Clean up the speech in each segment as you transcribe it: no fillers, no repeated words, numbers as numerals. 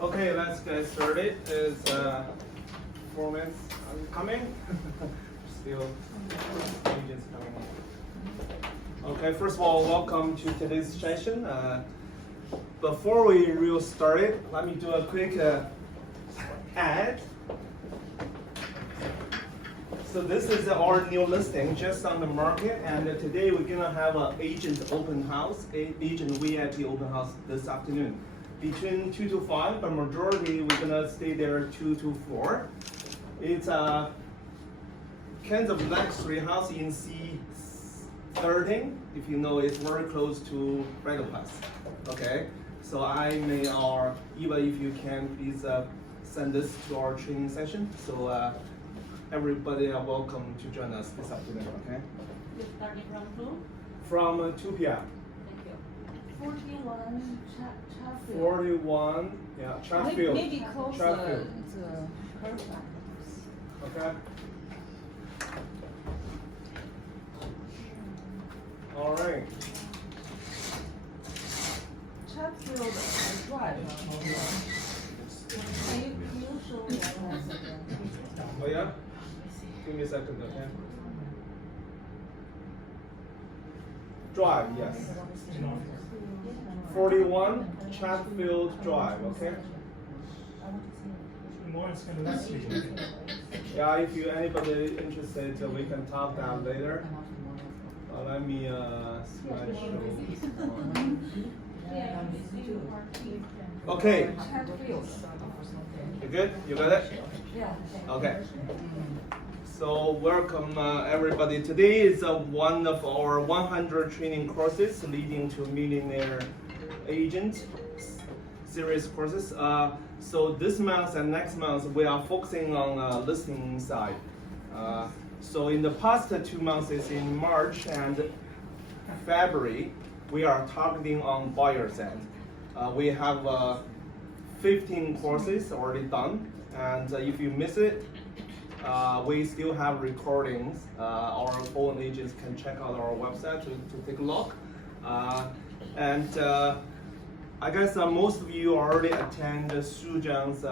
Okay, let's get started. Is 4 minutes coming? Still agents coming in. Okay, first of all, welcome to today's session. Before we really start it, let me do a quick ad. So this is our new listing just on the market, and today we're gonna have an agent open house, agent VIP open house this afternoon. Between 2 to 5, but majority we're gonna stay there 2 to 4. It's a kind of luxury house in C13. If you know, it's very close to Red Pass. Okay, so I may, or even if you can, please send this to our training session. So everybody are welcome to join us this afternoon. Okay. You're starting from 2? From 2 p.m. Thank you. 41 Chatfield. 41, yeah, Chatfield. Maybe closer Chatfield. to Perfect. Okay. All right. Chatfield Drive. Can you show me? Oh yeah? Give me a second, okay? Drive, yes. 41 Chatfield Drive, okay? More is kind of less usually. Yeah, if you anybody interested, we can talk that later. Let me slideshow. Okay, Chatfield. you good? You got it? Yeah. Okay. So welcome everybody. Today is one of our 100 training courses leading to millionaire agent series courses. So this month and next month we are focusing on listing side. So in the past 2 months, is in March and February, we are targeting on buyer's end. We have 15 courses already done, and if you miss it, we still have recordings. Our own agents can check out our website to take a look. I guess most of you already attend Zhang's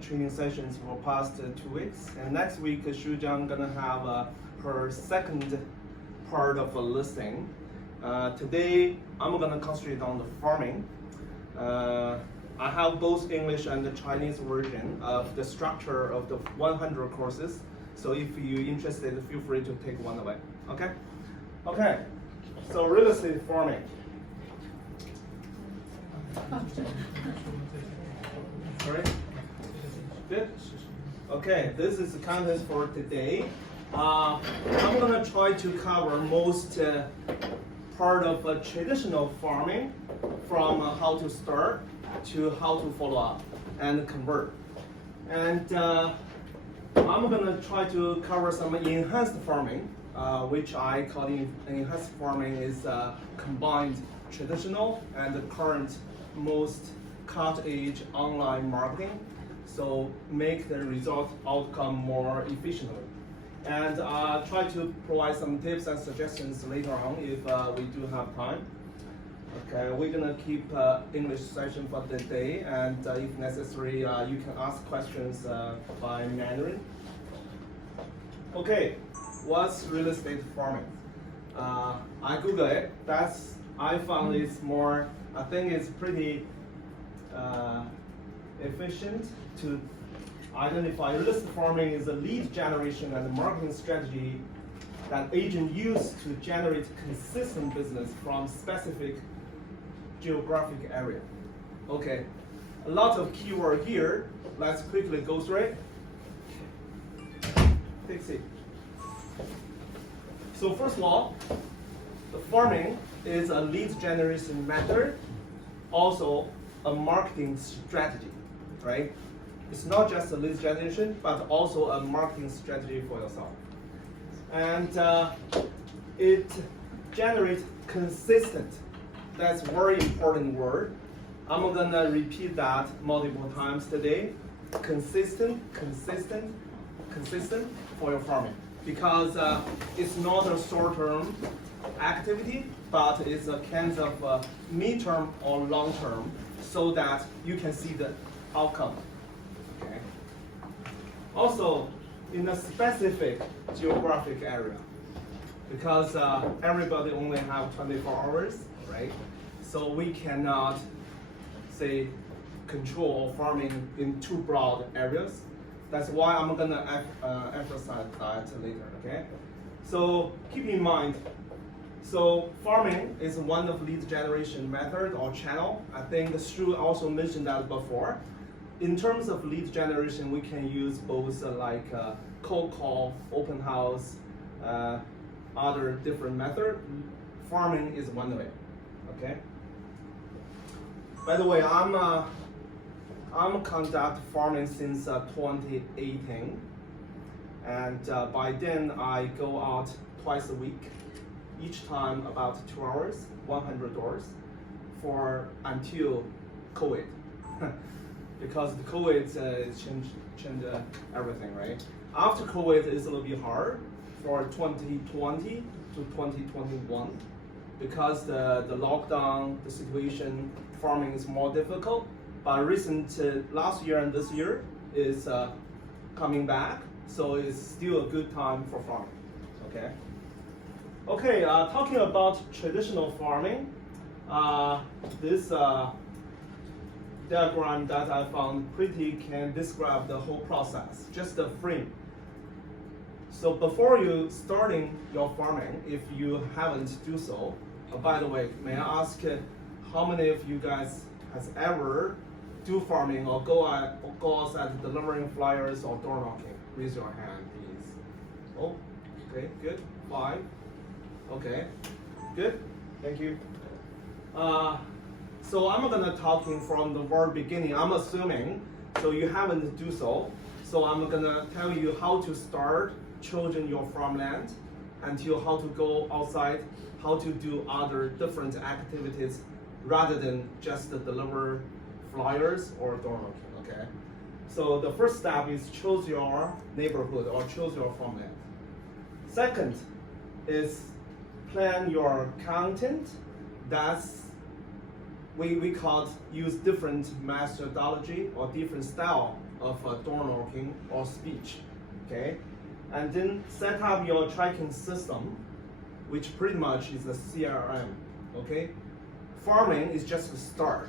training sessions for past 2 weeks. And next week, Zhang gonna have her second part of a listing. Today, I'm gonna concentrate on the farming. I have both English and the Chinese version of the structure of the 100 courses. So if you're interested, feel free to take one away. Okay? Okay. So real estate farming. Sorry? Good? Okay, this is the content for today. I'm gonna try to cover most part of traditional farming, from how to start to how to follow up and convert. And I'm gonna try to cover some enhanced farming, which I call enhanced farming is combined traditional and the current most cutting-edge online marketing, so make the result outcome more efficiently. And try to provide some tips and suggestions later on if we do have time. Okay, we're gonna keep English session for the day, and if necessary, you can ask questions by Mandarin. Okay, what's real estate farming? I Google it. I found it's more. I think it's pretty efficient to identify. Real estate farming is a lead generation and marketing strategy that agents use to generate consistent business from specific geographic area. Okay, a lot of keyword here. Let's quickly go through it. Take a seat. So first of all, the farming is a lead generation method, also a marketing strategy, right? It's not just a lead generation, but also a marketing strategy for yourself. And it generates consistent. That's a very important word. I'm gonna repeat that multiple times today. Consistent for your farming. Because it's not a short-term activity, but it's a kind of mid-term or long-term so that you can see the outcome. Okay. Also, in a specific geographic area, because everybody only have 24 hours, right? So we cannot say control farming in too broad areas. That's why I'm gonna emphasize that later, okay? So keep in mind, so farming is one of lead generation method or channel. I think Shu also mentioned that before. In terms of lead generation, we can use both like cold call, open house, other different method. Farming is one of it, okay? By the way, I'm conduct farming since 2018, and by then I go out twice a week, each time about 2 hours, $100 for until COVID, because the COVID changed everything, right? After COVID, it's a little bit hard for 2020 to 2021 because the lockdown, the situation, farming is more difficult. But last year and this year is coming back, so it's still a good time for farming. Okay. Okay. Talking about traditional farming, this diagram that I found pretty can describe the whole process. Just a frame. So before you starting your farming, if you haven't do so, by the way, may I ask how many of you guys has ever do farming or go outside delivering flyers or door knocking? Raise your hand, please. Oh, okay, good. 5. Okay, good. Thank you. So I'm gonna talking from the very beginning. I'm assuming so you haven't do so. So I'm gonna tell you how to start choosing your farmland until how to go outside, how to do other different activities rather than just deliver flyers or door knocking, okay? So the first step is choose your neighborhood or choose your farmland. Second is plan your content. That's we call use different methodology or different style of door knocking or speech, okay? And then set up your tracking system, which pretty much is a CRM, okay? Farming is just the start,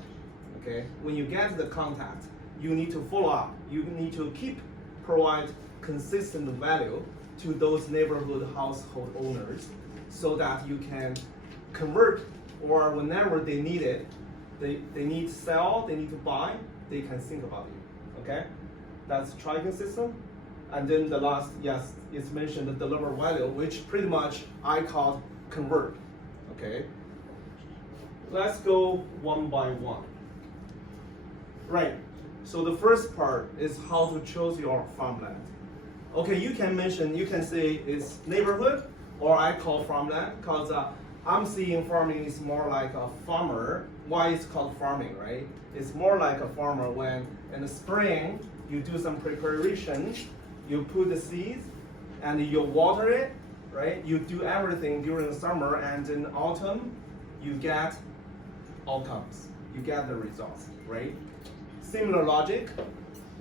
okay? When you get the contact, you need to follow up. You need to provide consistent value to those neighborhood household owners so that you can convert, or whenever they need it, they need to sell, they need to buy, they can think about you, okay? That's tracking system. And then the last, yes, it's mentioned the deliver value, which pretty much I call convert, okay? Let's go one by one. Right, so the first part is how to choose your farmland. Okay, you can say it's neighborhood, or I call farmland, because I'm seeing farming is more like a farmer. Why it's called farming, right? It's more like a farmer when in the spring, you do some preparation, you put the seeds, and you water it, right? You do everything during the summer, and in autumn, you get outcomes. You get the results, right? Similar logic.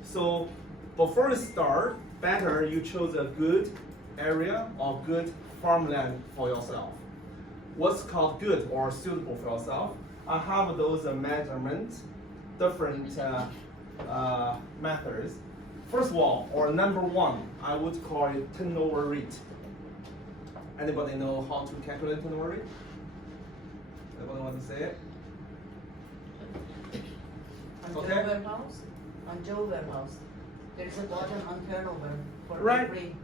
So before you start, better you choose a good area or good farmland for yourself. What's called good or suitable for yourself? I have those measurements, different methods. First of all, or number one, I would call it turnover rate. Anybody know how to calculate turnover rate? Anybody want to say it? On Okay. Joe warehouse, there's a button on turnover for Right. free.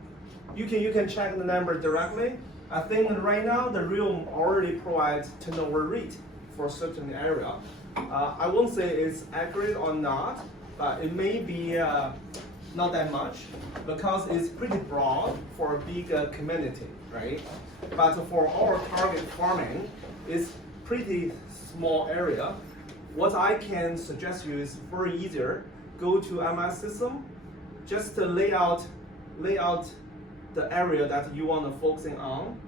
You can check the number directly. I think right now the realm already provides turnover rate for a certain area. I won't say it's accurate or not, but it may be not that much because it's pretty broad for a big community, right? But for our target farming, it's pretty small area. What I can suggest you is very easier. Go to MS system, just to lay out the area that you want to focusing on.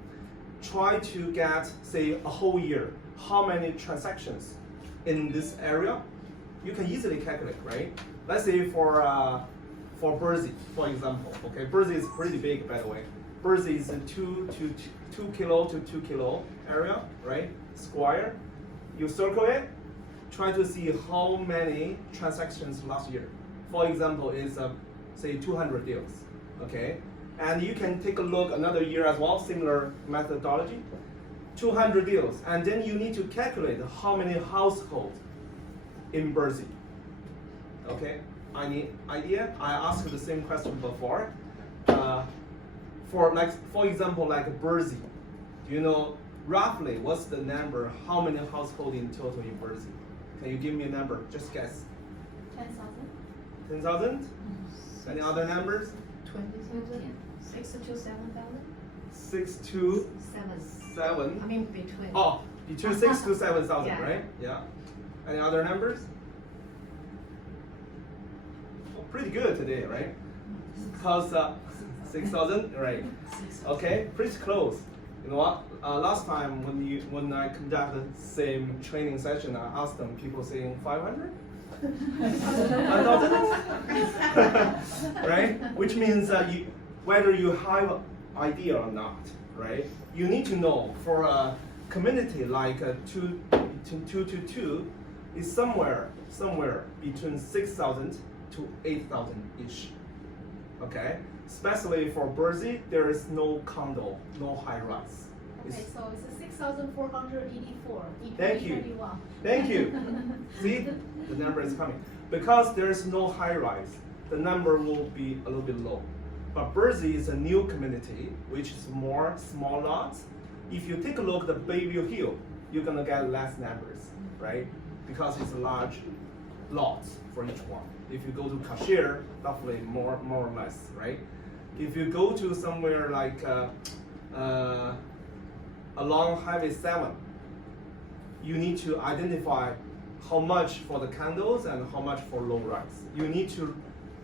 Try to get, say, a whole year, how many transactions in this area, you can easily calculate, right? Let's say for Bersey, for example, okay, Bersey is pretty big, by the way. Bersey is a 2 kilo to 2 kilo area, right? Square. You circle it, try to see how many transactions last year. For example, is say 200 deals, okay? And you can take a look another year as well, similar methodology. 200 deals, and then you need to calculate how many households in Bersey. Okay, any idea? I asked the same question before. For example, like Bersey, do you know roughly what's the number? How many households in total in Bersey? Can you give me a number? Just guess. 10,000. 10,000? Any other numbers? 20,000. 6 to 7,000. 6 to 7. I mean between. Oh, between 6 to 7,000, Yeah. right? Yeah. Any other numbers? Oh, pretty good today, right? Because 6,000, right? Okay, pretty close. You know what? Last time when I conducted the same training session, I asked them, people saying 500? 1,000? Right? Which means whether you have an idea or not, right? You need to know for a community like 2 to 2 is somewhere between 6,000 to 8,000 each. Okay? Especially for Bersey, there is no condo, no high rise. Okay, so it's 6,484 in Thank you. 2021. Thank you. See, the number is coming. Because there is no high rise, the number will be a little bit low. But Bersey is a new community, which is more small lots. If you take a look at the Bayview Hill, you're gonna get less numbers, right? Because it's large lots for each one. If you go to Cashier, roughly more or less, right? If you go to somewhere like along Highway 7, you need to identify how much for the condos and how much for low rise. You need to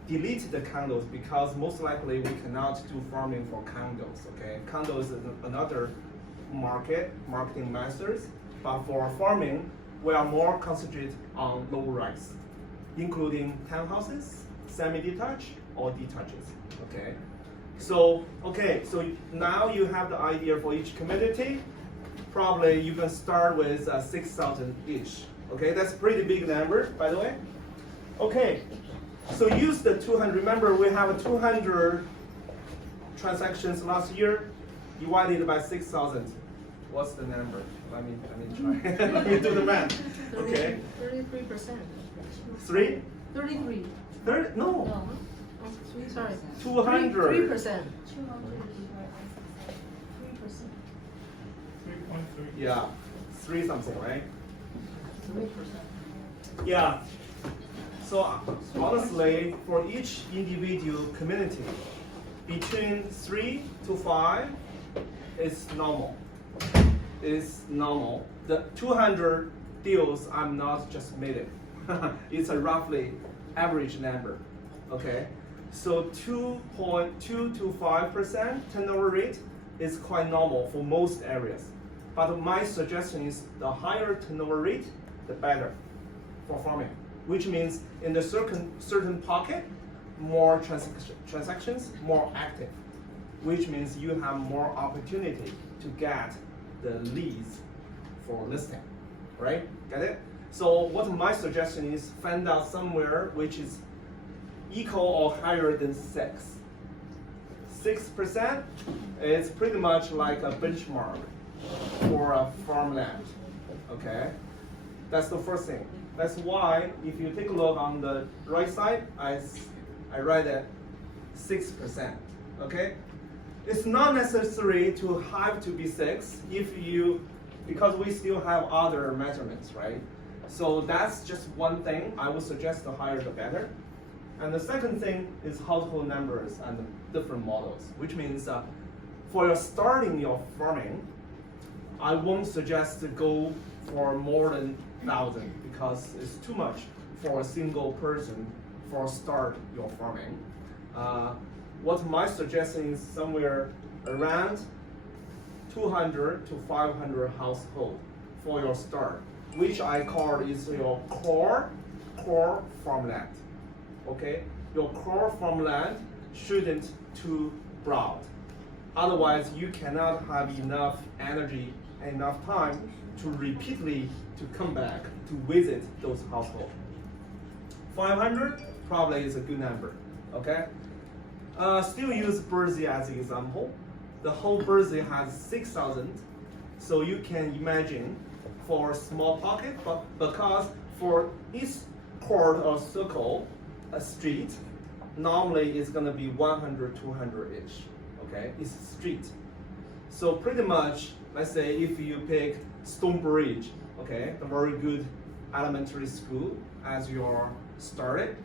delete the condos because most likely we cannot do farming for condos, okay? Condos is another marketing methods, but for farming, we are more concentrated on low rise, including townhouses, semi-detached, or detaches, okay? So now you have the idea for each community. Probably you can start with 6,000 each. Okay, that's a pretty big number, by the way. Okay, so use the 200. Remember, we have 200 transactions last year, divided by 6,000. What's the number? Let me try. Let me do the math. Okay. 33%. 3? 33. 30? No. No. Sorry. 200. 3%. 3%. Yeah, 3 something, right? 3%. Yeah. So honestly, for each individual community, between 3 to 5 is normal. Is normal. The 200 deals, I'm not just made it. It's a roughly average number. Okay. So 2.2 to 5% turnover rate is quite normal for most areas. But my suggestion is the higher turnover rate, the better for farming. Which means in the certain pocket, more transactions, more active. Which means you have more opportunity to get the leads for listing, right? Get it? So what my suggestion is find out somewhere which is equal or higher than 6. 6% is pretty much like a benchmark for a farmland, okay? That's the first thing. That's why if you take a look on the right side, I write it 6%, okay? It's not necessary to have to be 6 because we still have other measurements, right? So that's just one thing. I would suggest the higher the better. And the second thing is household numbers and different models, which means for starting your farming, I won't suggest to go for more than 1,000 because it's too much for a single person for start your farming. What my suggestion is somewhere around 200 to 500 household for your start, which I call is your core core farmland. Okay, your core farmland shouldn't too broad. Otherwise, you cannot have enough energy and enough time to repeatedly to come back to visit those households. 500 probably is a good number. Okay. Still use Jersey as an example. The whole Jersey has 6,000, so you can imagine for a small pocket, but because for each court or circle, a street, normally it's gonna be 100, 200-ish, okay? It's street. So pretty much, let's say if you pick Stonebridge, okay, a very good elementary school as your started.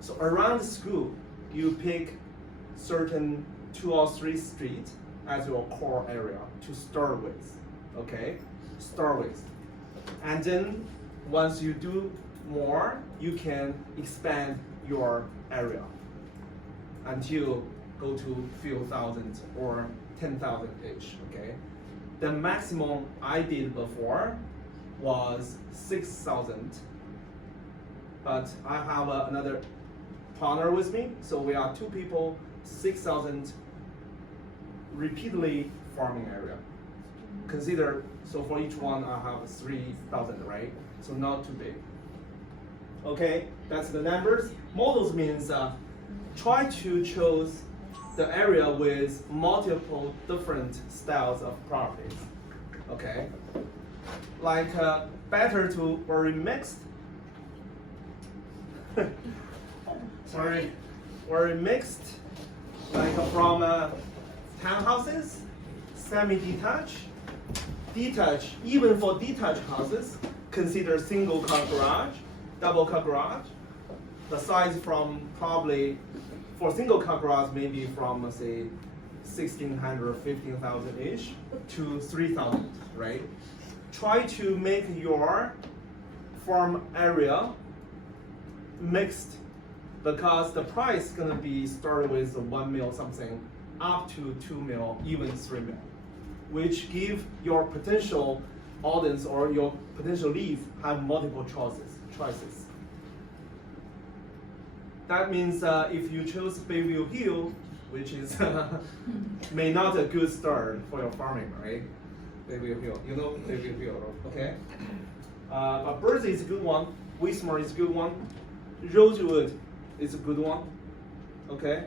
So around the school, you pick certain 2 or 3 streets as your core area to start with, okay? Start with. And then once you do more, you can expand your area until go to few thousand or 10,000 each, okay? The maximum I did before was 6,000, but I have another partner with me, so we are 2 people, 6,000 repeatedly farming area. Consider, so for each one I have 3,000, right? So not too big. Okay, that's the numbers. Models means try to choose the area with multiple different styles of properties. Okay, like better to very mixed. Sorry, very mixed, like from townhouses, semi-detached, detached. Even for detached houses, consider single car garage, double car garage. The size from probably for single car garage maybe from say 1,600, 15,000 ish to 3,000, right? Try to make your farm area mixed, because the price is gonna be started with 1 mil something up to 2 mil, even 3 mil, which give your potential audience or your potential leads have multiple choices. That means if you choose Bayview Hill, which is may not a good start for your farming, right? Bayview Hill, you know Bayview Hill, okay? But Jersey is a good one. Wismar is a good one. Rosewood is a good one, okay?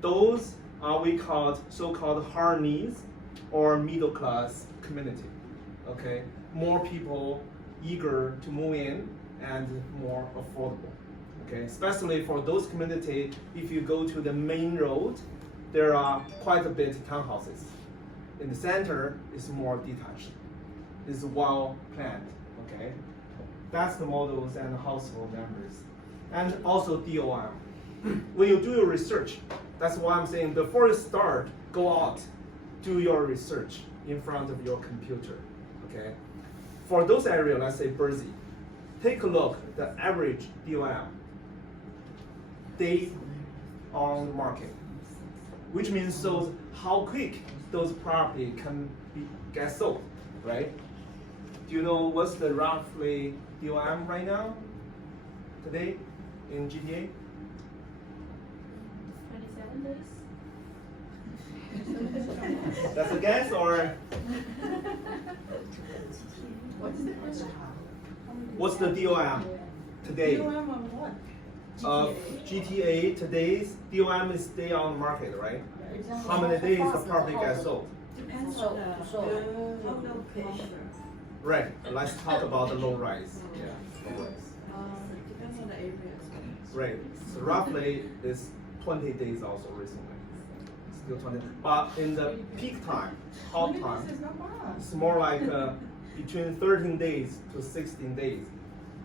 Those are we called so-called hard needs or middle class community, okay? More people eager to move in and more affordable, okay? Especially for those community, if you go to the main road, there are quite a bit of townhouses. In the center, it's more detached. It's well planned, okay? That's the models and household numbers. And also DOM. When you do your research, that's why I'm saying before you start, go out, do your research in front of your computer, okay? For those areas, let's say Jersey, take a look at the average DOM, day on the market, which means shows how quick those property can get sold, right? Do you know what's the roughly DOM right now, today, in GTA? 27 days. That's a guess, or what's the DOM today? DOM on what? GTA today's DOM is day on the market, right? How many days the property gets sold? Depends on the location. Right. Let's talk about the low rise. Yeah, low rise. Depends on the area. Right. So roughly it's 20 days also recently. Still 20. But in the peak time, hot time, it's more like between 13 days to 16 days,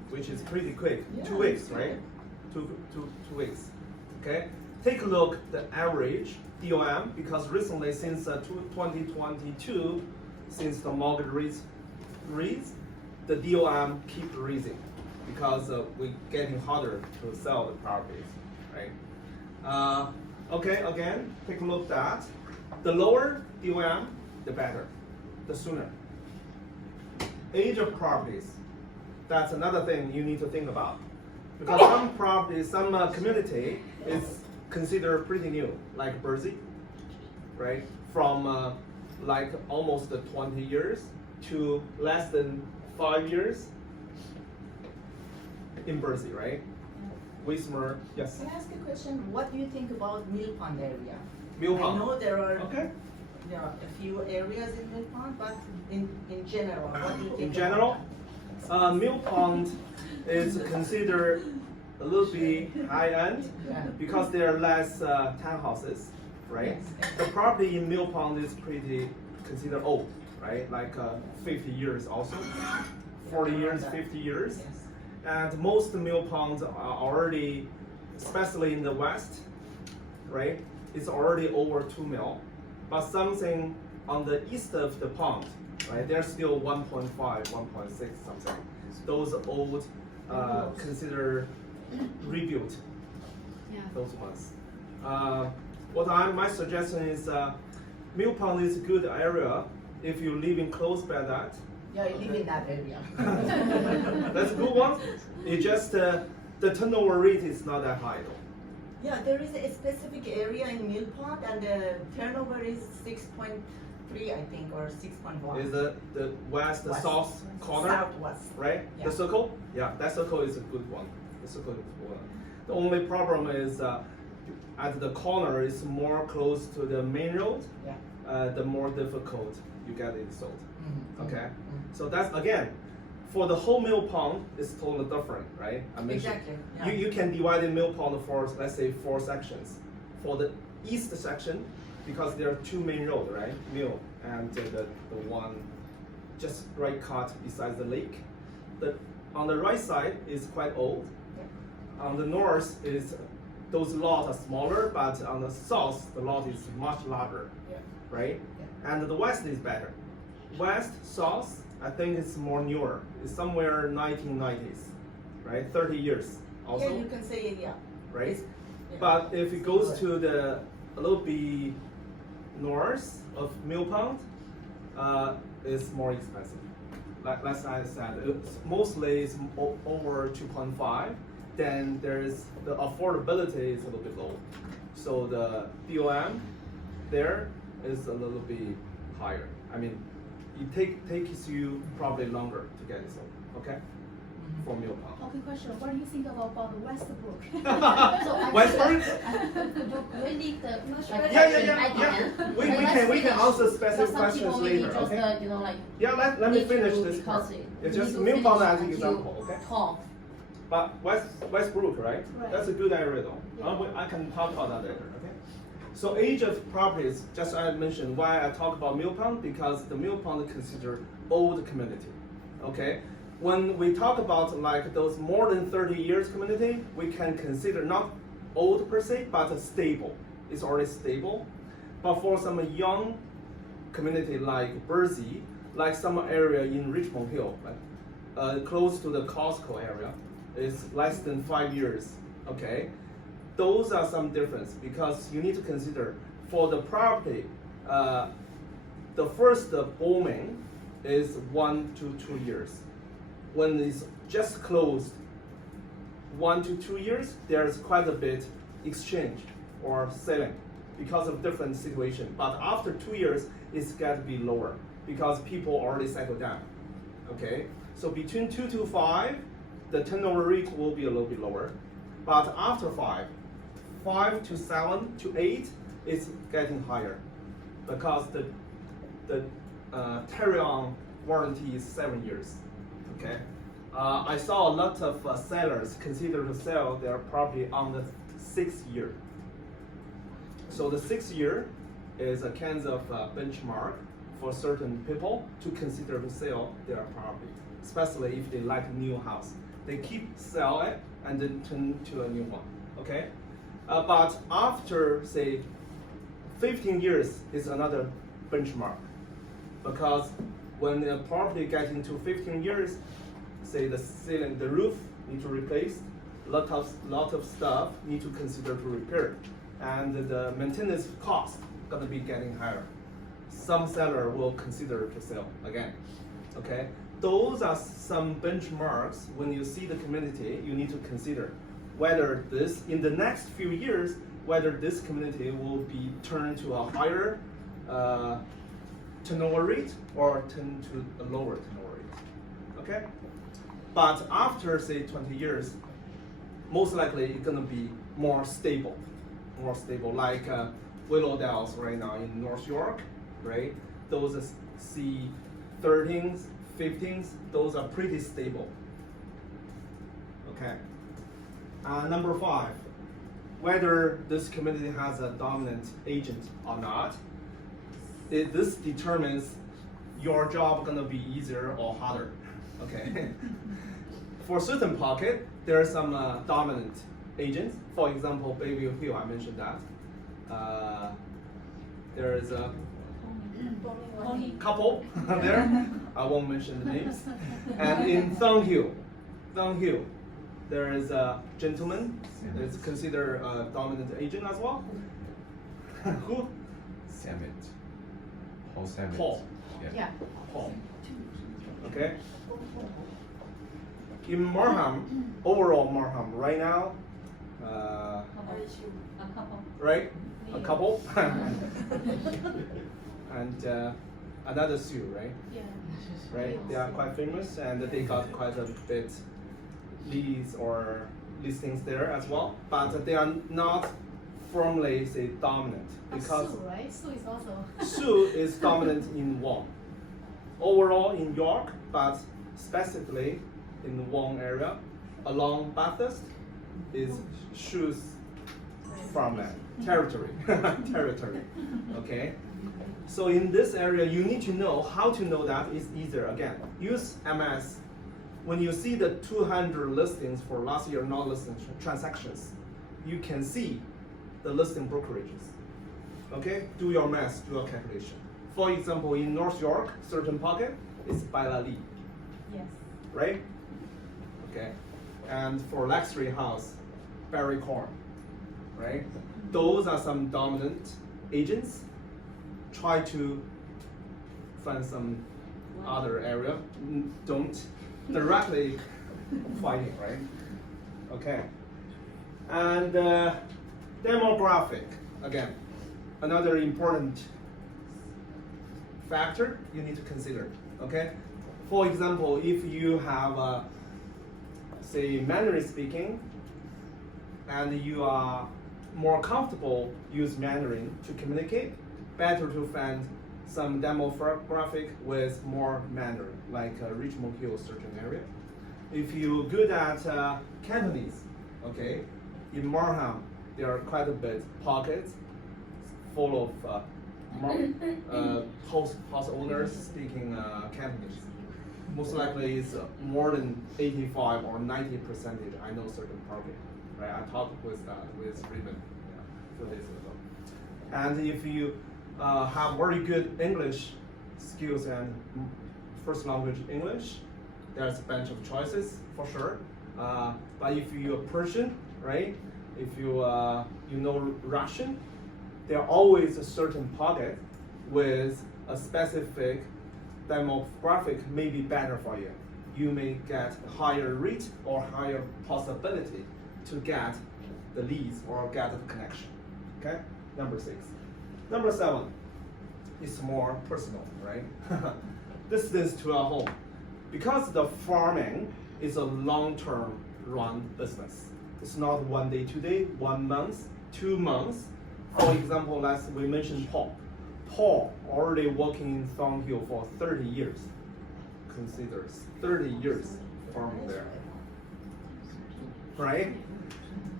which is pretty quick. 2 weeks, right? Two weeks. Okay. Take a look at the average DOM, because recently since 2022, since the mortgage rates, the DOM keep raising because we're getting harder to sell the properties, right? Okay, again, take a look at that. The lower DOM, the better, the sooner. Age of properties, that's another thing you need to think about. Because some property, some community is considered pretty new, like Jersey, right? From like almost 20 years to less than 5 years in Jersey, right? Wismar, yes. Can I ask a question? What do you think about Mill Pond area? Mill I Pond. know there are Okay. a few areas in Mill Pond, but in general, what do you think? In general, Mill Pond is considered a little bit high-end Yeah. because there are less townhouses, right? Yes. The property in Mill Pond is pretty considered old, right? Like 50 years also, 40 years, 50 years. Yes. And most mill ponds are already, especially in the west, right? It's already over 2 mil. But something on the east of the pond, right? They're still 1.5, 1.6 something. Those old, considered rebuilt. Yeah. Those ones. My suggestion is, mill pond is a good area if you living close by that. Yeah, I live in that area. That's a good one. It just the turnover rate is not that high though. Yeah, there is a specific area in Mill Pond and the turnover is 6.3, I think, or 6.1. Is the west, the West. south corner, Southwest. right? Yeah. The circle, yeah, that circle is a good one. The circle is a good one. The only problem is at the corner is more close to the main road. Yeah. The more difficult you get it sold. Mhm. Okay, Mhm. so that's again. For the whole mill pond, it's totally different, right? I mentioned. Exactly. Yeah. You can divide the mill pond for, let's say, 4 sections. For the east section, because there are 2 main roads, right? Mill and the one just right cut beside the lake. On the right side is quite old. Yeah. On the north is those lots are smaller, but on the south the lot is much larger, Yeah. right? Yeah. And the west is better. West, south, I think it's more newer. It's somewhere 1990s, right? 30 years also, Yeah, you can say yeah. right? It's- yeah. But if it goes to the a little bit north of Mill Pond, it's more expensive. Like last I said, mostly it's over 2.5. Then there's the affordability is a little bit low, so the BOM there is a little bit higher. I mean, it takes you probably longer to get it sold. Okay, for Mill Pond. Okay, question. What do you think about Westbrook? Westbrook? We need the Yeah. We can answer specific questions later. Just, Okay. like. Yeah, let me need finish to- this part. because it- It's we just need to Mill Pond finish as an until example. Okay. Talk. But Westbrook, right? Right. That's a good area though. Yeah. I can talk about that later. Okay. So age of properties, just I mentioned why I talk about Mill Pond, because the Mill Pond is considered old community. Okay. When we talk about like those more than 30 years community, we can consider not old per se, but stable. It's already stable. But for some young community like Jersey, like some area in Richmond Hill, like, close to the Costco area, is less than 5 years. Okay, those are some difference because you need to consider for the property, the first booming is 1 to 2 years. When it's just closed 1 to 2 years, there's quite a bit exchange or selling because of different situation. But after 2 years, it's got to be lower because people already settled down. Okay, so between 2 to 5, the turnover rate will be a little bit lower. But after 5 to 7 to 8, it's getting higher because the carry-on warranty is 7 years. Okay, I saw a lot of sellers consider to sell their property on the 6th year. So the 6th year is a kind of benchmark for certain people to consider to sell their property, especially if they like a new house. They keep sell it and then turn to a new one. Okay, but after say 15 years is another benchmark because when the property gets into 15 years, say the ceiling, the roof need to replace, lot of stuff need to consider to repair, and the maintenance cost gonna be getting higher. Some seller will consider to sell again. Okay, those are some benchmarks. When you see the community, you need to consider whether this, in the next few years, whether this community will be turned to a higher turnover rate or turn to a lower turnover rate. Okay? But after say 20 years, most likely it's gonna be more stable, like Willowdales right now in North York, right? Those C13s, 15s, those are pretty stable. Okay. Number 5, whether this community has a dominant agent or not, this determines your job gonna be easier or harder. Okay. For certain pocket, there are some dominant agents. For example, Bayview Hill, I mentioned that. There is a couple there. I won't mention the names. And in Zhang Hill, there is a gentleman that's considered a dominant agent as well. Who? Summit. Whole Summit. Paul. Yeah. Paul. Okay. In Marham, overall Marham, right now, right? A couple. And another Sue, right? Yeah. Right? They are quite famous and they got quite a bit leads or listings there as well, but they are not formally say dominant because Sue, right? Sue is also. Sue is dominant in Wong. Overall in York, but specifically in the Wong area, along Bathurst is Sue's farmland, territory, okay? So in this area, you need to know how to know that is easier. Again, use MS. When you see the 200 listings for last year non-listing transactions, you can see the listing brokerages. Okay, do your math, do your calculation. For example, in North York, certain pocket is Bailali, Yes. right? Okay, and for luxury house, Barry Corn, right? Those are some dominant agents. Try to find some other area. Don't directly fighting, right? Okay. And demographic, again, another important factor you need to consider, okay? For example, if you have, say, Mandarin speaking, and you are more comfortable use Mandarin to communicate, better to find some demographic with more Mandarin, like Richmond Hill certain area. If you're good at Cantonese, okay, in Marham, there are quite a bit pockets full of house owners speaking Cantonese. Most likely it's more than 85 or 90%. I know certain pocket, right? I talked with Raymond 2 days ago. And if you have very good English skills and first language English, there's a bunch of choices for sure. But if you're Persian, right? If you know Russian, there are always a certain pocket with a specific demographic may be better for you. You may get a higher rate or higher possibility to get the leads or get the connection. Okay, number 6. Number 7 is more personal, right? Distance to a home. Because the farming is a long-term run business. It's not 1 day, 2 day, 1 month, 2 months. For example, we mentioned Paul. Paul already working in Thornhill for 30 years. Considers 30 years farming there, right?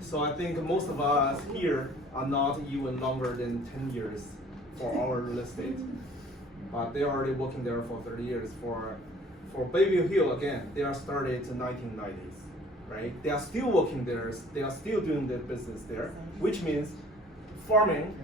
So I think most of us here are not even longer than 10 years for our real estate. But they're already working there for 30 years. For Bayview Hill, again, they are started in the 1990s, right? They are still working there, they are still doing their business there, which means farming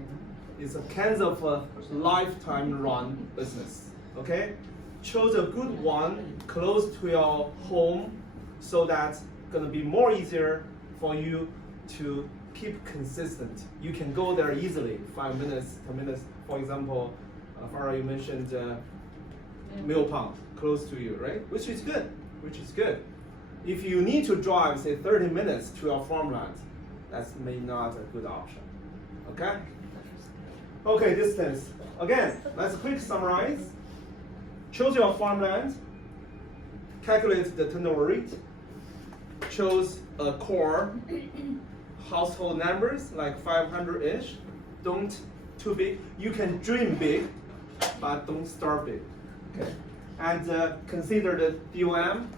is a kind of a lifetime run business, okay? Choose a good one close to your home so that's gonna be more easier for you to keep consistent. You can go there easily, 5 minutes, 10 minutes. For example, Farah, you mentioned Mill Pond, close to you, right? Which is good, which is good. If you need to drive, say 30 minutes to your farmland, that's may not a good option, okay? Okay, distance. Again, let's quick summarize. Choose your farmland, calculate the turnover rate, choose a core household numbers like 500-ish. Don't too big. You can dream big, but don't start big. Okay. And consider the DOM.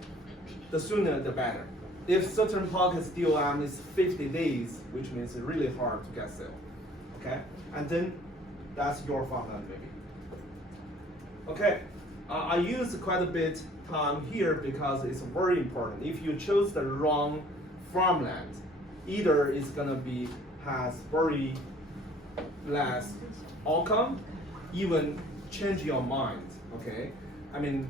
The sooner the better. If certain pockets DOM is 50 days, which means it's really hard to get sale. Okay. And then that's your farmland maybe. Okay. I use quite a bit time here because it's very important. If you choose the wrong farmland, either it's gonna be has very less outcome, even change your mind. Okay, I mean,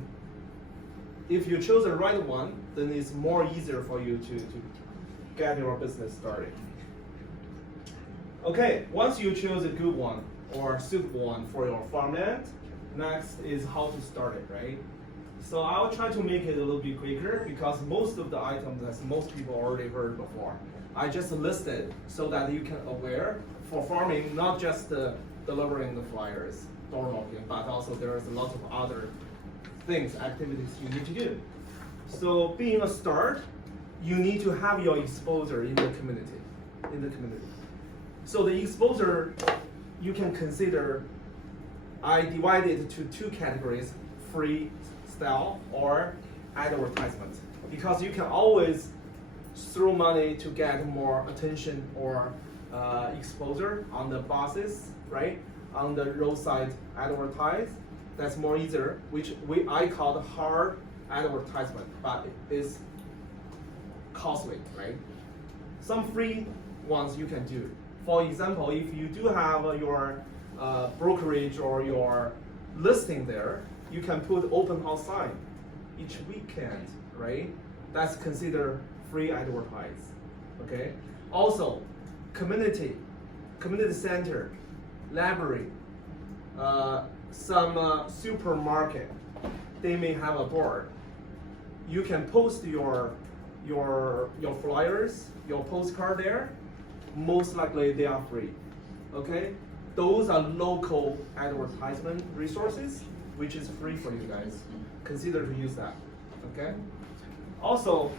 if you choose the right one, then it's more easier for you to get your business started. Okay, once you choose a good one or suitable one for your farmland, next is how to start it, right? So I'll try to make it a little bit quicker because most of the items, as most people already heard before, I just listed so that you can aware for farming, not just delivering the flyers, door knocking, but also there's a lot of other things, activities you need to do. So being a start, you need to have your exposure in the community, So the exposure, you can consider, I divide it to two categories, free style or advertisement, because you can always throw money to get more attention or exposure on the buses, right? On the roadside advertise, that's more easier, which I call the hard advertisement, but it is costly, right? Some free ones you can do. For example, if you do have your brokerage or your listing there, you can put open house sign each weekend, right? That's considered free advertise, okay? Also, community center, library, some supermarket, they may have a board. You can post your flyers, your postcard there. Most likely they are free, okay? Those are local advertisement resources, which is free for you guys. Consider to use that, okay? Also,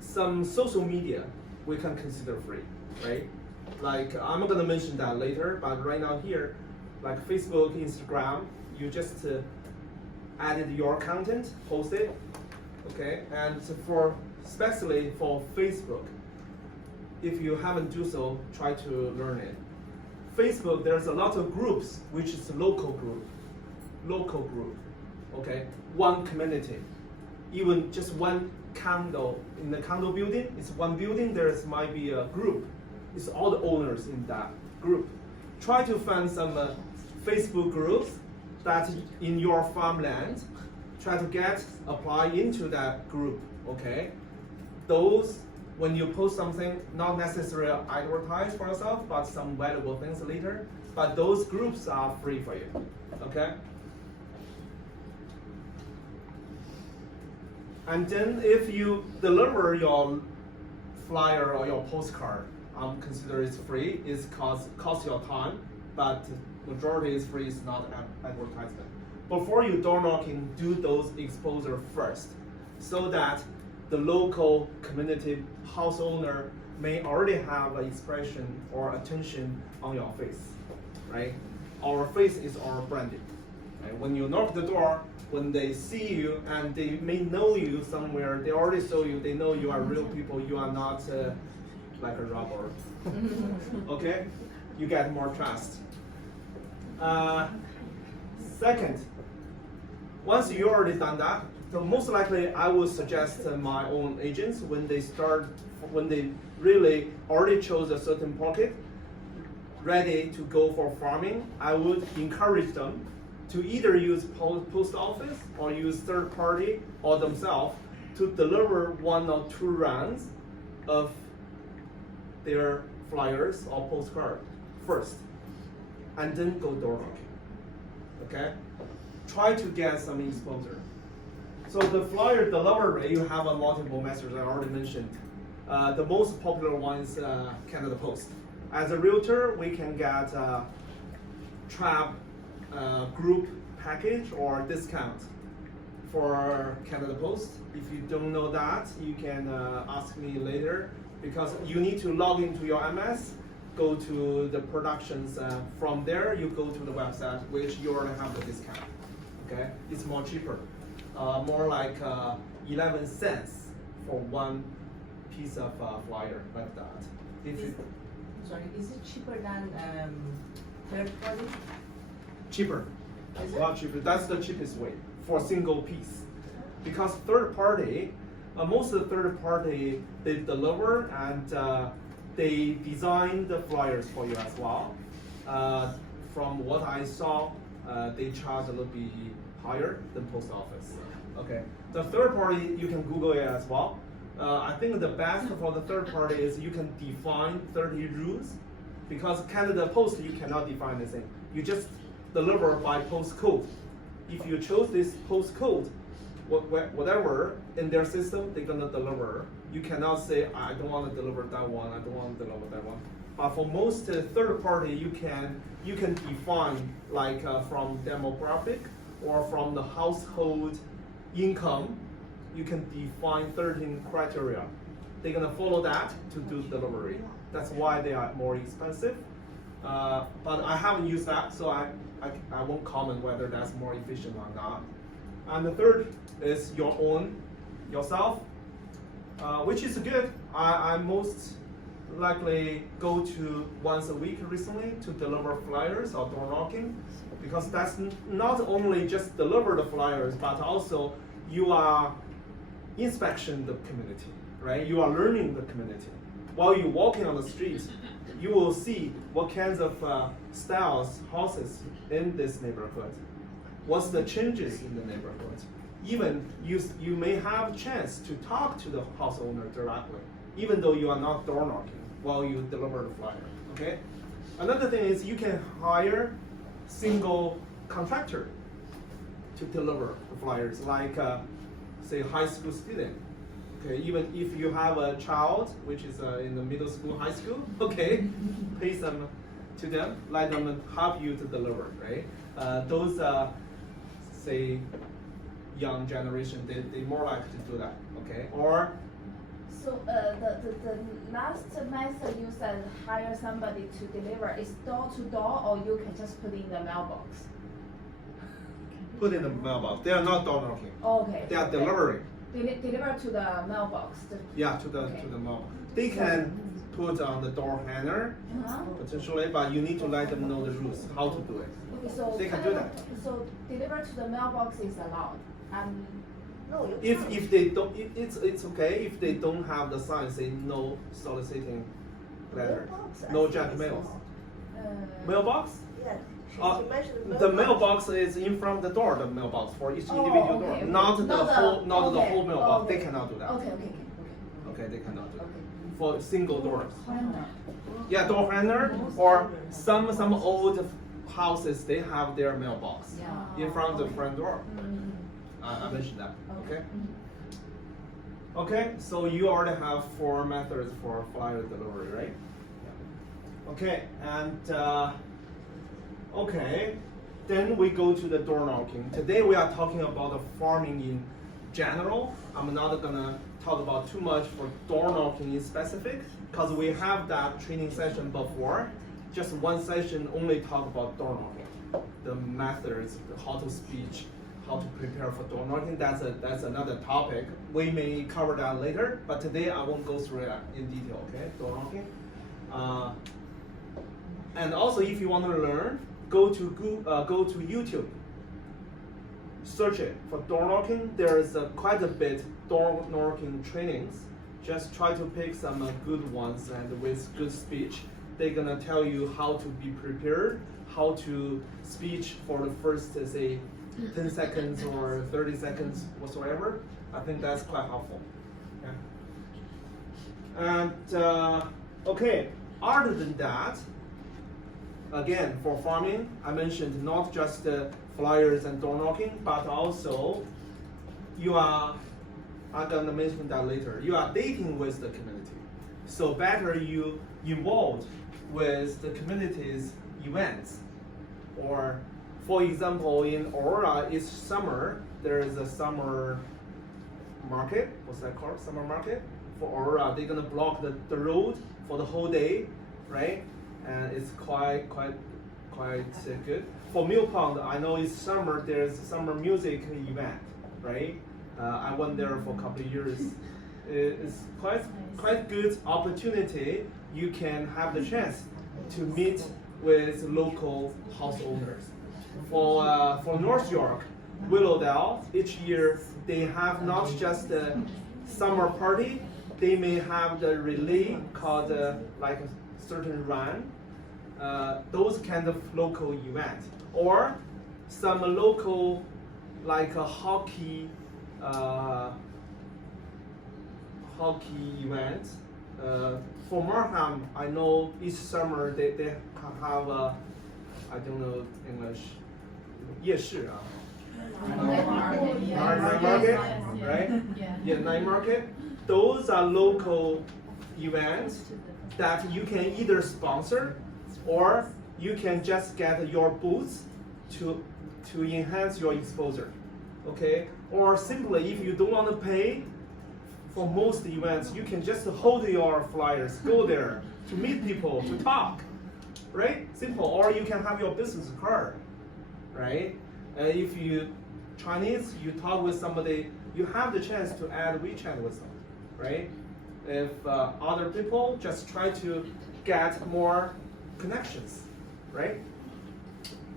some social media we can consider free, right? Like I'm gonna mention that later, but right now here, like Facebook, Instagram, you just added your content, post it, okay? And for especially for Facebook, if you haven't do so, try to learn it. Facebook, there's a lot of groups, which is local group, okay? One community, even just one condo, in the condo building, it's one building, might be a group. It's all the owners in that group. Try to find some Facebook groups that in your farmland, try to apply into that group, okay? Those, when you post something, not necessarily advertise for yourself, but some valuable things later, but those groups are free for you, okay? And then if you deliver your flyer or your postcard, consider it's free, it's cost your time, but majority is free, it's not advertisement. Before you door knocking, do those exposure first, so that the local community house owner may already have an expression or attention on your face, right? Our face is our branding. Right? When you knock the door, when they see you and they may know you somewhere, they already saw you, they know you are real people, you are not like a robber. Okay? You get more trust. Second, once you already done that, so most likely I would suggest my own agents when they really already chose a certain pocket, ready to go for farming, I would encourage them to either use post office or use third party or themselves to deliver 1 or 2 rounds of their flyers or postcard first. and then go door knocking. Okay? Try to get some exposure. So the flyer delivery, you have a multiple methods I already mentioned. The most popular one is Canada Post. As a realtor, we can get a trap group package or discount for Canada Post. If you don't know that, you can ask me later, because you need to log into your MS, go to the productions. From there, you go to the website, which you already have the discount. Okay, it's more cheaper, more like 11 cents for one piece of flyer like that. If you, Sorry, is it cheaper than third party? cheaper, Is a it? lot cheaper. That's the cheapest way for a single piece, because third party, most of the third party, they deliver and they design the flyers for you as well. From what I saw, they charge a little bit higher than post office. Okay, the third party, you can Google it as well. I think the best for the third party is you can define 30 rules, because Canada Post, you cannot define anything. You just deliver by postcode. If you chose this postcode, whatever in their system, they're gonna deliver. You cannot say, I don't want to deliver that one, I don't want to deliver that one. But for most third party, you can define like from demographic or from the household income. You can define 13 criteria. They're gonna follow that to do delivery. That's why they are more expensive. But I haven't used that, so I won't comment whether that's more efficient or not. And the third is your own, yourself, which is good. I most likely go to once a week recently to deliver flyers or door knocking, because that's not only just deliver the flyers, but also you are inspection the community, right? You are learning the community. While you're walking on the street, you will see what kinds of styles, houses in this neighborhood. What's the changes in the neighborhood? Even you may have a chance to talk to the house owner directly, even though you are not door knocking while you deliver the flyer, okay? Another thing is you can hire single contractor to deliver the flyers, like say high school student. Okay, even if you have a child which is in the middle school, high school, okay, pay some to them, let them help you to deliver, right? Those say young generation, they more likely to do that, okay? Or So the last method you said hire somebody to deliver is door to door, or you can just put in the mailbox? put in the mailbox. They are not door knocking. Okay. They are delivering. Deliver to the mailbox. Yeah, to the mailbox. They can put on the door hanger Uh-huh. potentially, but you need to let them know the rules, how to do it. Okay, so They can do that. So deliver to the mailbox is allowed. No, you If can't. if they don't, it's okay if they don't have the sign saying no soliciting letter, Mailbox, I no think junk it's mails. allowed. Mailbox? Yeah, Uh, she mentioned The mailbox is in front of the door. The mailbox for each Oh, individual okay, door, okay. not the whole, not the okay, whole mailbox. okay. They cannot do that. Okay. Okay, they cannot do that. Okay. For single doors. Hanger. Yeah, door hanger, or some old houses, they have their mailbox Yeah. in front of the Okay. front door. Mm. I mentioned that. Okay. Mm. Okay, so you already have 4 methods for flyer delivery, right? Okay, and okay, then we go to the door knocking. Today we are talking about the farming in general. I'm not gonna talk about too much for door knocking in specific, because we have that training session before. Just one session only talk about door knocking, the methods, how to speech, how to prepare for door knocking. That's another topic. We may cover that later, but today I won't go through that in detail. Okay, door knocking. And also, if you want to learn, go to YouTube. Search it for door knocking. There is quite a bit door knocking trainings. Just try to pick some good ones and with good speech. They're gonna tell you how to be prepared, how to speech for the first, say, 10 seconds or 30 seconds whatsoever. I think that's quite helpful. Yeah. And okay, other than that, again, for farming, I mentioned not just flyers and door knocking, but also you are, I'm gonna mention that later, you are dating with the community. So better you involved with the community's events. Or for example, in Aurora, it's summer, there is a summer market, what's that called, summer market? For Aurora, they're gonna block the road for the whole day, right? And it's quite good. For Mill Pond, I know it's summer, there's summer music event, right? I went there for a couple of years. It's quite good opportunity. You can have the chance to meet with local house owners. For North York, Willowdale, each year they have not just a summer party, they may have the relay called like a certain run, those kind of local events, or some local like a hockey event. For Markham, I know each summer they have I don't know English, 夜市啊. Night market, right? Yeah, night market. Those are local events that you can either sponsor or you can just get your booths to enhance your exposure, okay? Or simply, if you don't want to pay for most events, you can just hold your flyers, go there to meet people, to talk, right? Simple. Or you can have your business card, right? If you Chinese, you talk with somebody, you have the chance to add WeChat with them, right? If other people, just try to get more connections, right?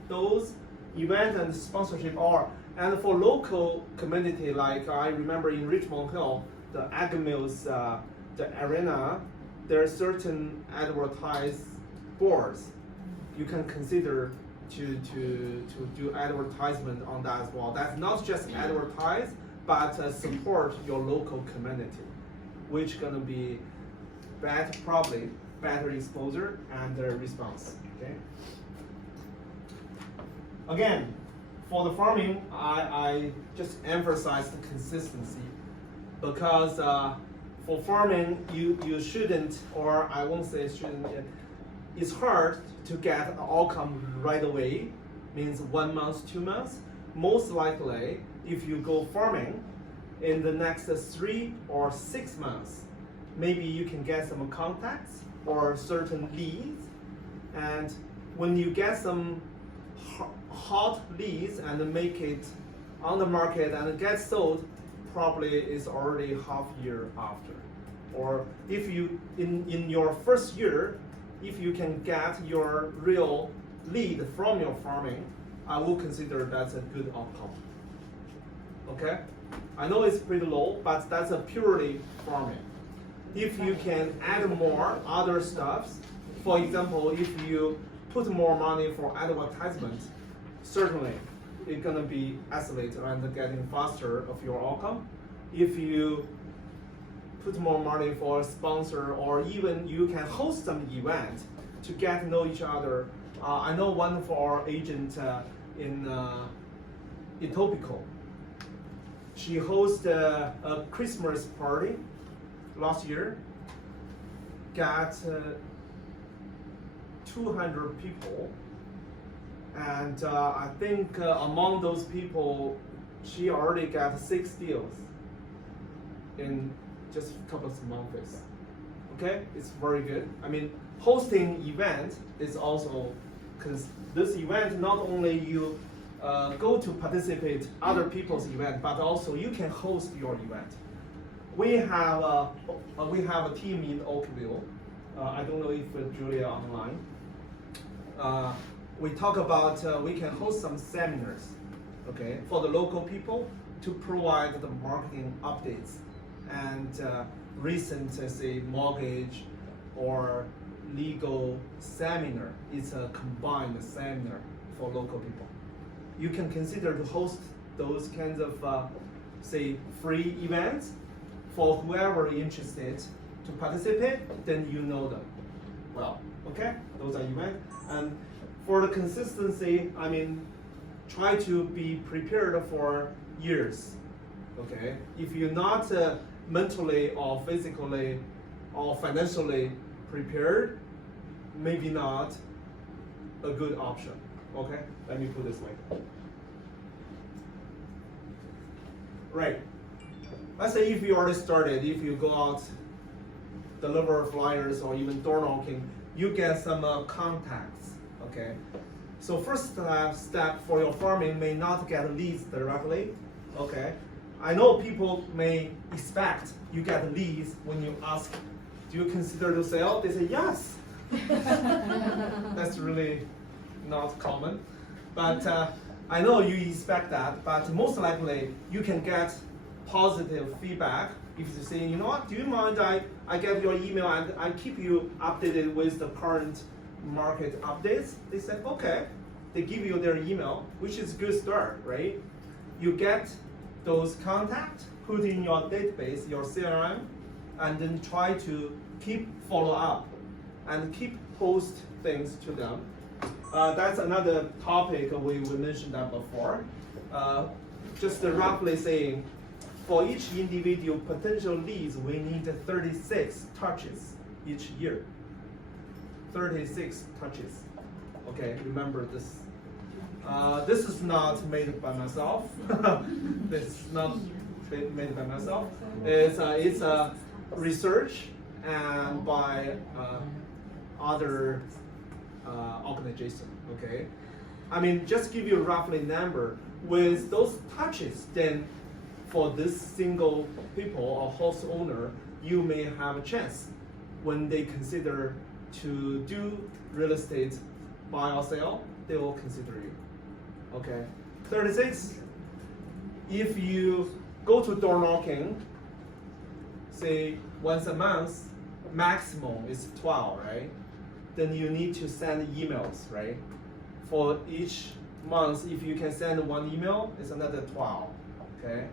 Those event and sponsorship are, and for local community, like I remember in Richmond Hill, the Egg Mills, the arena, there are certain advertised boards. You can consider to do advertisement on that as well. That's not just advertise, but support your local community, which gonna be probably better exposure and response. Okay. Again, for the farming, I just emphasize the consistency, because for farming you shouldn't, or I won't say shouldn't. It's hard to get an outcome right away, means 1 month, 2 months. Most likely, if you go farming in the next 3 or 6 months, maybe you can get some contacts or certain leads. And when you get some hot leads and make it on the market and get sold, probably is already half year after. Or if you, in your first year, if you can get your real lead from your farming, I will consider that's a good outcome. Okay? I know it's pretty low, but that's a purely farming. If you can add more other stuffs, for example, if you put more money for advertisement, certainly it's gonna be accelerated and getting faster of your outcome. If you put more money for a sponsor, or even you can host some event to get to know each other. I know one for our agent in Etobicoke. She hosted a Christmas party last year, got 200 people, and I think among those people, she already got 6 deals in just a couple of months. Okay, it's very good. I mean, hosting event is also, because this event not only you go to participate other people's event, but also you can host your event. We have a team in Oakville. I don't know if Julia online. We talk about we can host some seminars, okay, for the local people to provide the marketing updates and recent, say, mortgage or legal seminar. It's a combined seminar for local people. You can consider to host those kinds of, say, free events for whoever interested to participate. Then you know them well. Okay, those are events. And For the consistency, I mean, try to be prepared for years. Okay, if you're not mentally or physically or financially prepared, maybe not a good option. Okay, let me put it this way. Right. Let's say if you already started, if you go out, deliver flyers or even door knocking, you get some contacts. Okay. So first step for your farming may not get leads directly. Okay. I know people may expect you get leads when you ask, do you consider to sell? They say yes. That's really not common. But I know you expect that, but most likely you can get positive feedback if you say, you know what, do you mind I get your email and I keep you updated with the current market updates? They said, okay. They give you their email, which is a good start, right? You get those contacts, put in your database, your CRM, and then try to keep follow up and keep post things to them. That's another topic we mentioned that before. Just roughly saying, for each individual potential leads, we need 36 touches each year. 36 touches. Okay, remember this. This is not made by myself. This is not made by myself. It's a research and by other organization. Okay, I mean, just give you a roughly number with those touches. Then, for this single people or house owner, you may have a chance when they consider to do real estate buy or sell, they will consider you. Okay, 36. If you go to door knocking, say once a month, maximum is 12, right? Then you need to send emails, right? For each month, if you can send one email, it's another 12, okay?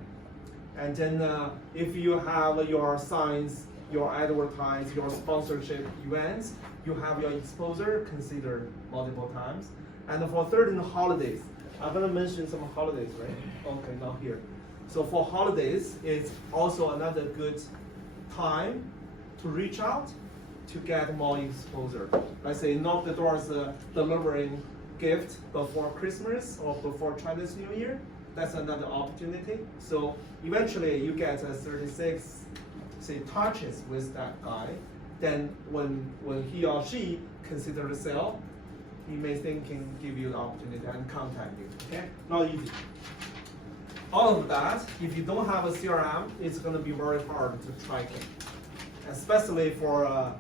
And then if you have your signs, your advertise, your sponsorship events, you have your exposure, consider multiple times. And for 13 holidays, I'm gonna mention some holidays, right? Okay, not here. So for holidays, it's also another good time to reach out to get more exposure. Let's say knock the doors delivering gift before Christmas or before Chinese New Year. That's another opportunity. So eventually you get 36, say, touches with that guy. Then when he or she consider the sale, he may think and give you the opportunity and contact you. Okay, not easy. All of that, if you don't have a CRM, it's going to be very hard to track it, especially for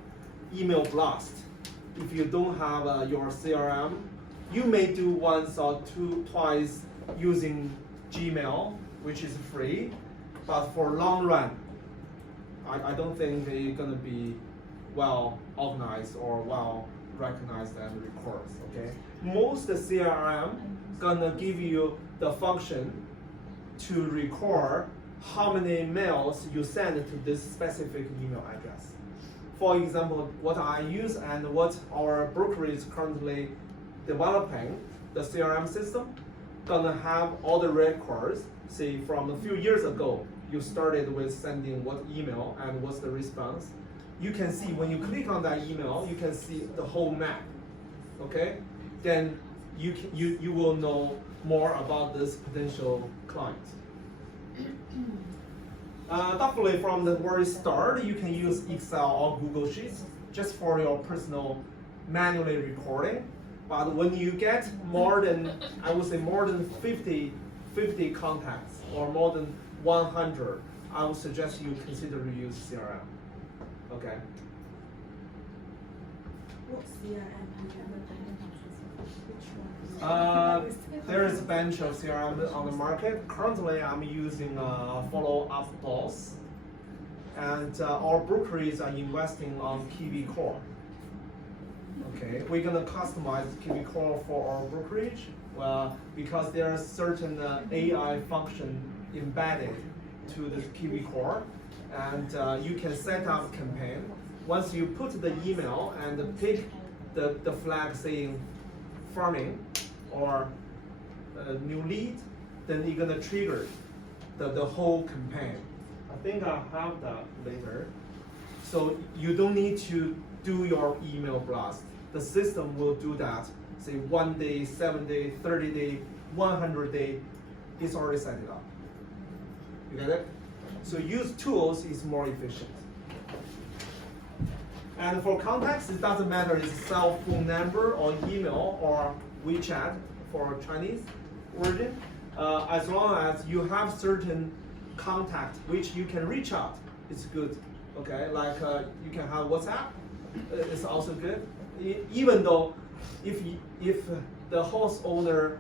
email blast. If you don't have your CRM, you may do once or twice using Gmail, which is free, but for long run, I don't think they're going to be well organized or well recognized and recorded. Okay, most CRM gonna give you the function to record how many mails you send to this specific email address. For example, what I use and what our brokerage is currently developing, the CRM system, gonna have all the records, say from a few years ago, you started with sending what email and what's the response. You can see when you click on that email, you can see the whole map. Okay, then you will know more about this potential client. Definitely from the very start, you can use Excel or Google Sheets just for your personal manually recording. But when you get more than, I would say more than 50 contacts or more than 100, I would suggest you consider to use CRM. Okay. What CRM have you ever done? Which one? There is a bunch of CRM on the market. Currently, I'm using follow-up boss, and our brokerages are investing on Kiwi Core. Okay, we're gonna customize Kiwi Core for our brokerage because there are certain AI function embedded to the Kiwi Core, and you can set up campaign. Once you put the email and pick the flag saying farming or a new lead, then you're gonna trigger the whole campaign. I think I'll have that later. So you don't need to do your email blast. The system will do that. Say 1 day, 7 day, 30 day, 100 day. It's already set it up. You get it? So use tools is more efficient. And for contacts, it doesn't matter it's cell phone number or email or WeChat for Chinese version. As long as you have certain contact which you can reach out, it's good. Okay, like you can have WhatsApp, it's also good. Even though if the house owner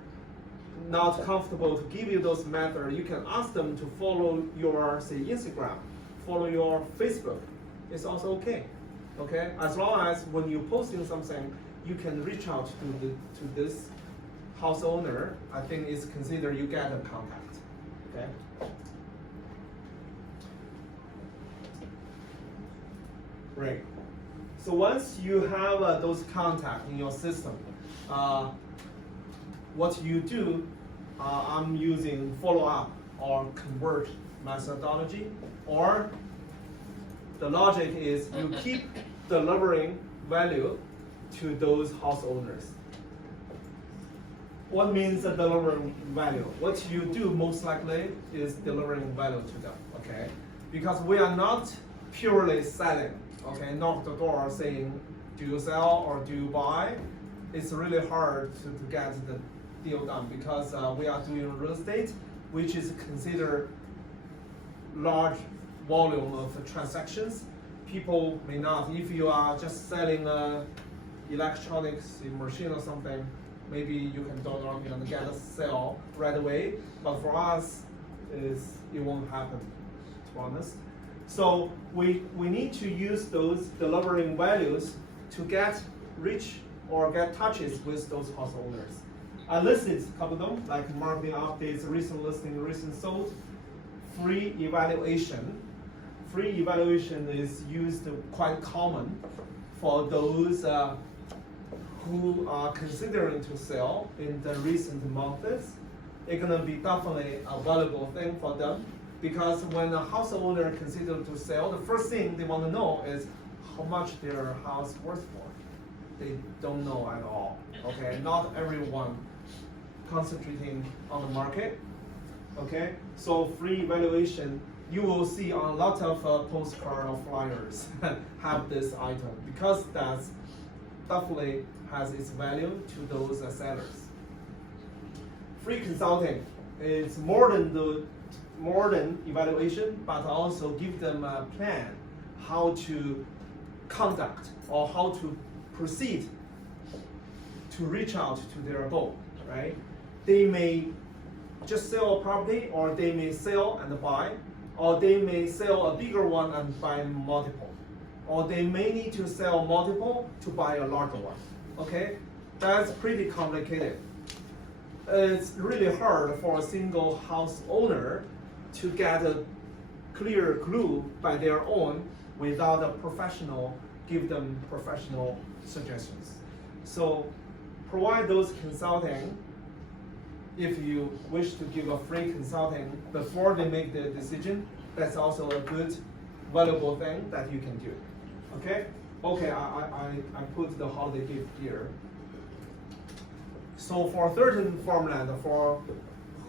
not comfortable to give you those methods, you can ask them to follow your, say, Instagram, follow your Facebook. It's also okay. Okay, as long as when you're posting something, you can reach out to this house owner. I think it's considered you get a contact. Okay. Great. So once you have those contacts in your system, what you do, I'm using follow-up or convert methodology, or the logic is you keep delivering value to those house owners. What means delivering value? What you do most likely is delivering value to them, okay? Because we are not purely selling, okay? Knock the door saying, do you sell or do you buy? It's really hard to get the deal done because we are doing real estate, which is considered large volume of transactions. People may not, if you are just selling electronics machine or something, maybe you can don't and get a sale right away. But for us, it won't happen, to be honest. So we need to use those delivering values to get reach or get touches with those house owners. I listed a couple of them, like marketing updates, recent listing, recent sold, free evaluation. Free evaluation is used quite common for those who are considering to sell in the recent months. It's gonna be definitely a valuable thing for them because when a house owner considers to sell, the first thing they want to know is how much their house worth for. They don't know at all. Okay, not everyone concentrating on the market. Okay, so free evaluation, you will see on a lot of postcard or flyers have this item because that's definitely has its value to those sellers. Free consulting is more than evaluation, but also give them a plan how to conduct or how to proceed to reach out to their goal, right? They may just sell a property, or they may sell and buy, or they may sell a bigger one and buy multiple, or they may need to sell multiple to buy a larger one. Okay, that's pretty complicated. It's really hard for a single house owner to get a clear clue by their own without a professional give them professional suggestions. So provide those consulting. If you wish to give a free consulting before they make the decision, that's also a good, valuable thing that you can do. Okay? Okay, I put the holiday gift here. So for certain farmland, for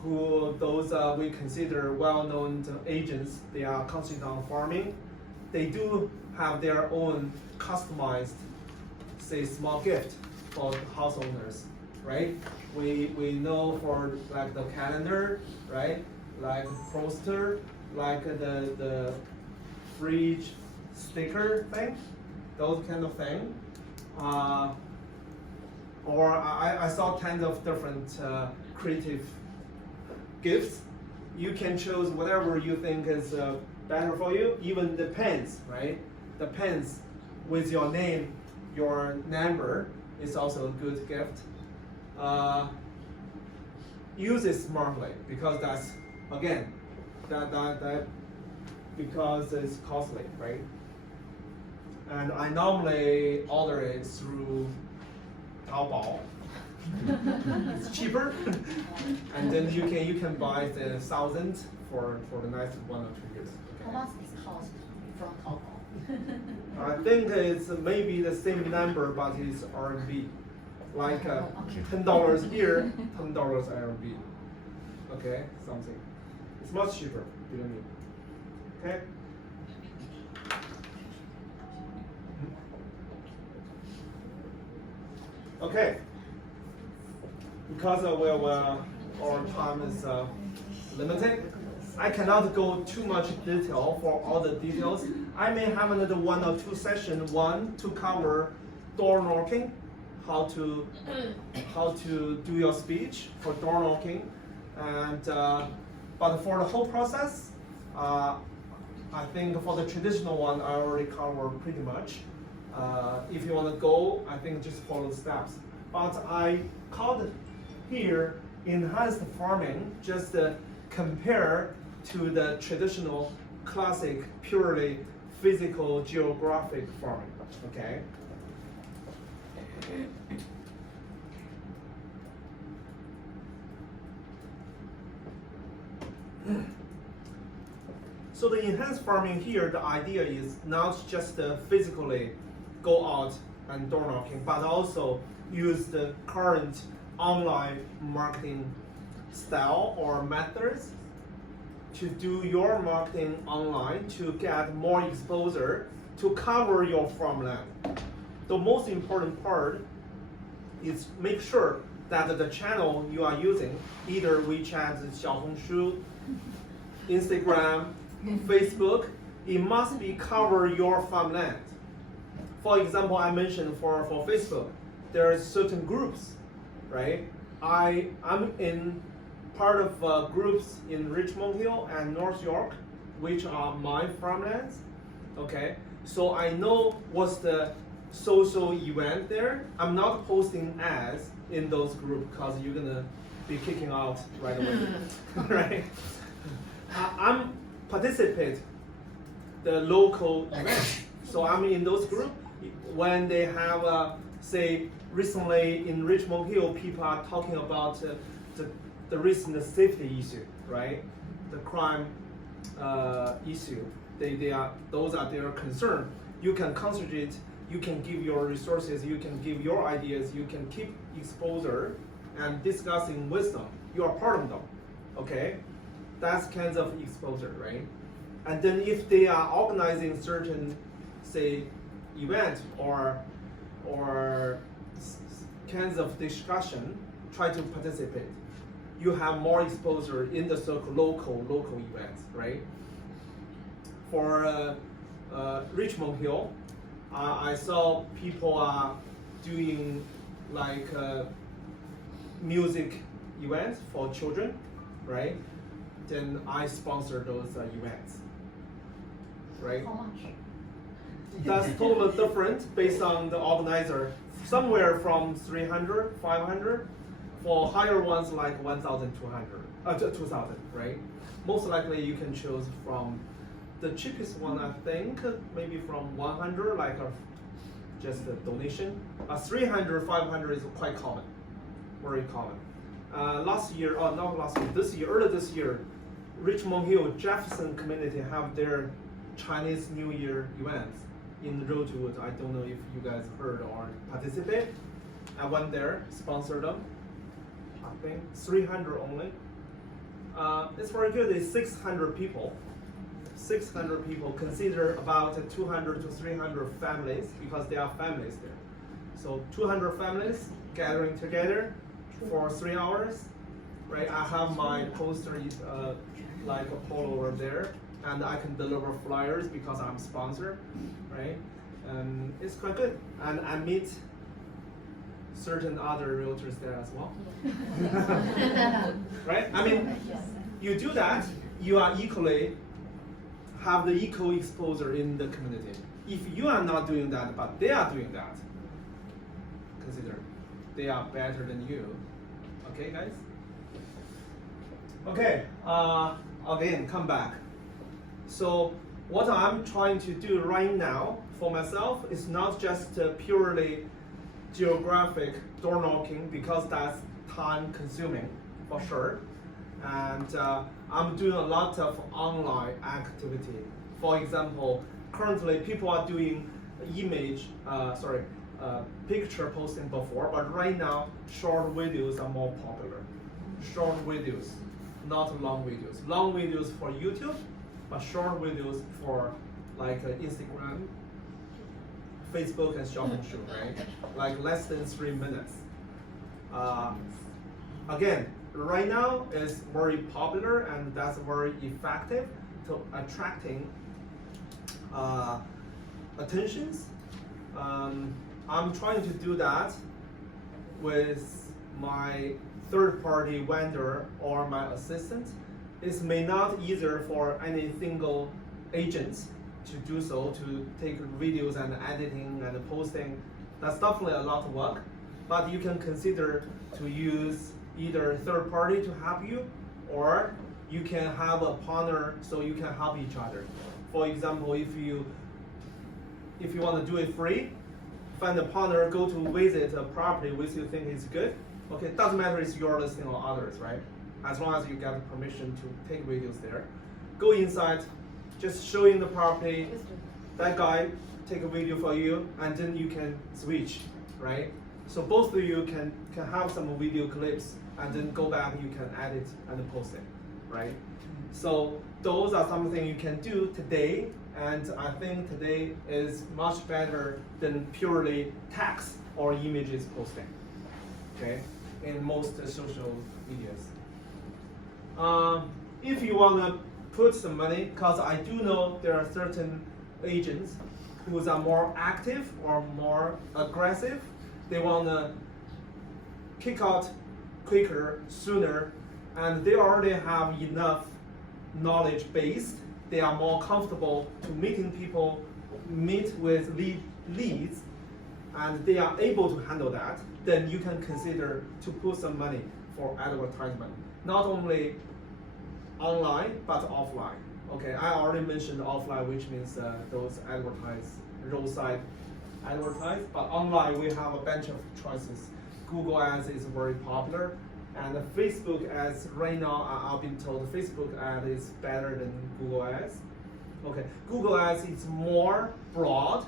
who those we consider well-known agents, they are concentrated on farming. They do have their own customized, say, small gift for house owners, right? We know for like the calendar, right? Like poster, like the fridge sticker thing, those kind of thing. Or I saw tons of different creative gifts. You can choose whatever you think is better for you. Even the pens, right? The pens with your name, your number is also a good gift. Use it smartly because that's again that because it's costly, right? And I normally order it through Taobao It's cheaper, and then you can buy the 1,000 for the next 1 or 2 years. How much is cost from Taobao? I think it's maybe the same number, but it's RMB. Like $10 here, $10 RMB. Okay, something. It's much cheaper, believe me. Okay. Okay. Because our time is limited, I cannot go too much detail for all the details. I may have another 1 or 2 sessions. One to cover door knocking, how to do your speech for door knocking, and but for the whole process, I think for the traditional one I already covered pretty much. If you want to go, I think just follow the steps. But I called here enhanced farming just compare to the traditional classic purely physical geographic farming. Okay. So the enhanced farming here, the idea is not just physically go out and door knocking, but also use the current online marketing style or methods to do your marketing online to get more exposure to cover your farmland. The most important part is make sure that the channel you are using, either WeChat, Xiaohongshu, Instagram, Facebook, it must be cover your farmland. For example, I mentioned for Facebook, there are certain groups, right? I'm in part of groups in Richmond Hill and North York, which are my farmlands. Okay, so I know what's the social event there. I'm not posting ads in those groups because you're gonna be kicking out right away, right? I'm participate the local event, so I'm in those groups when they have say recently in Richmond Hill, people are talking about the recent safety issue, right? The crime issue. Those are their concern. You can concentrate. You can give your resources. You can give your ideas. You can keep exposure and discussing with them. You are part of them, okay? That's kinds of exposure, right? And then if they are organizing certain, say, event or kinds of discussion, try to participate. You have more exposure in the local events, right? For Richmond Hill, I saw people are doing like music events for children, right? Then I sponsor those events, right? How much? That's totally different based on the organizer. Somewhere from 300, 500. For higher ones like 1,200, 2,000, right? Most likely you can choose from the cheapest one. I think maybe from 100, like just a donation. 300, 500 is quite common, very common. Earlier this year, Richmond Hill Jefferson community have their Chinese New Year events in Rosewood. I don't know if you guys heard or participate. I went there, sponsored them. I think 300 only. It's very good. It's 600 people. 600 people. Consider about 200 to 300 families because there are families there. So 200 families gathering together for 3 hours. Right. I have my poster like a pole over there, and I can deliver flyers because I'm sponsor. Right. And it's quite good. And I meet certain other realtors there as well. Right? I mean, you do that, you are equally have the equal exposure in the community. If you are not doing that, but they are doing that, consider they are better than you. Okay, guys? Okay, again, come back. So what I'm trying to do right now for myself is not just purely geographic door knocking because that's time consuming for sure. And I'm doing a lot of online activity. For example, currently people are doing picture posting before, but right now short videos are more popular. Short videos, not long videos. Long videos for YouTube, but short videos for like Instagram, Facebook, and Xiaohongshu, right? Like less than 3 minutes. Again, right now is very popular and that's very effective to attracting attentions. I'm trying to do that with my third-party vendor or my assistant. It may not easier for any single agent to do so, to take videos and editing and posting. That's definitely a lot of work, but you can consider to use either third party to help you, or you can have a partner so you can help each other. For example, if you want to do it free, find a partner, go to visit a property which you think is good. Okay, it doesn't matter if you're listing or others, right? As long as you get permission to take videos there. Go inside, just showing the property, that guy take a video for you, and then you can switch, right? So both of you can have some video clips, and then go back, you can edit and post it, right? So those are something you can do today, and I think today is much better than purely text or images posting, okay, in most social medias. If you want to put some money, because I do know there are certain agents who are more active or more aggressive, they want to kick out quicker, sooner, and they already have enough knowledge base. They are more comfortable to meeting people, meet with leads, and they are able to handle that. Then you can consider to put some money for advertisement, not only online but offline. Okay, I already mentioned offline, which means those roadside advertise, but online we have a bunch of choices. Google Ads is very popular, and Facebook Ads right now I've been told Facebook Ad is better than Google Ads. Okay, Google Ads is more broad.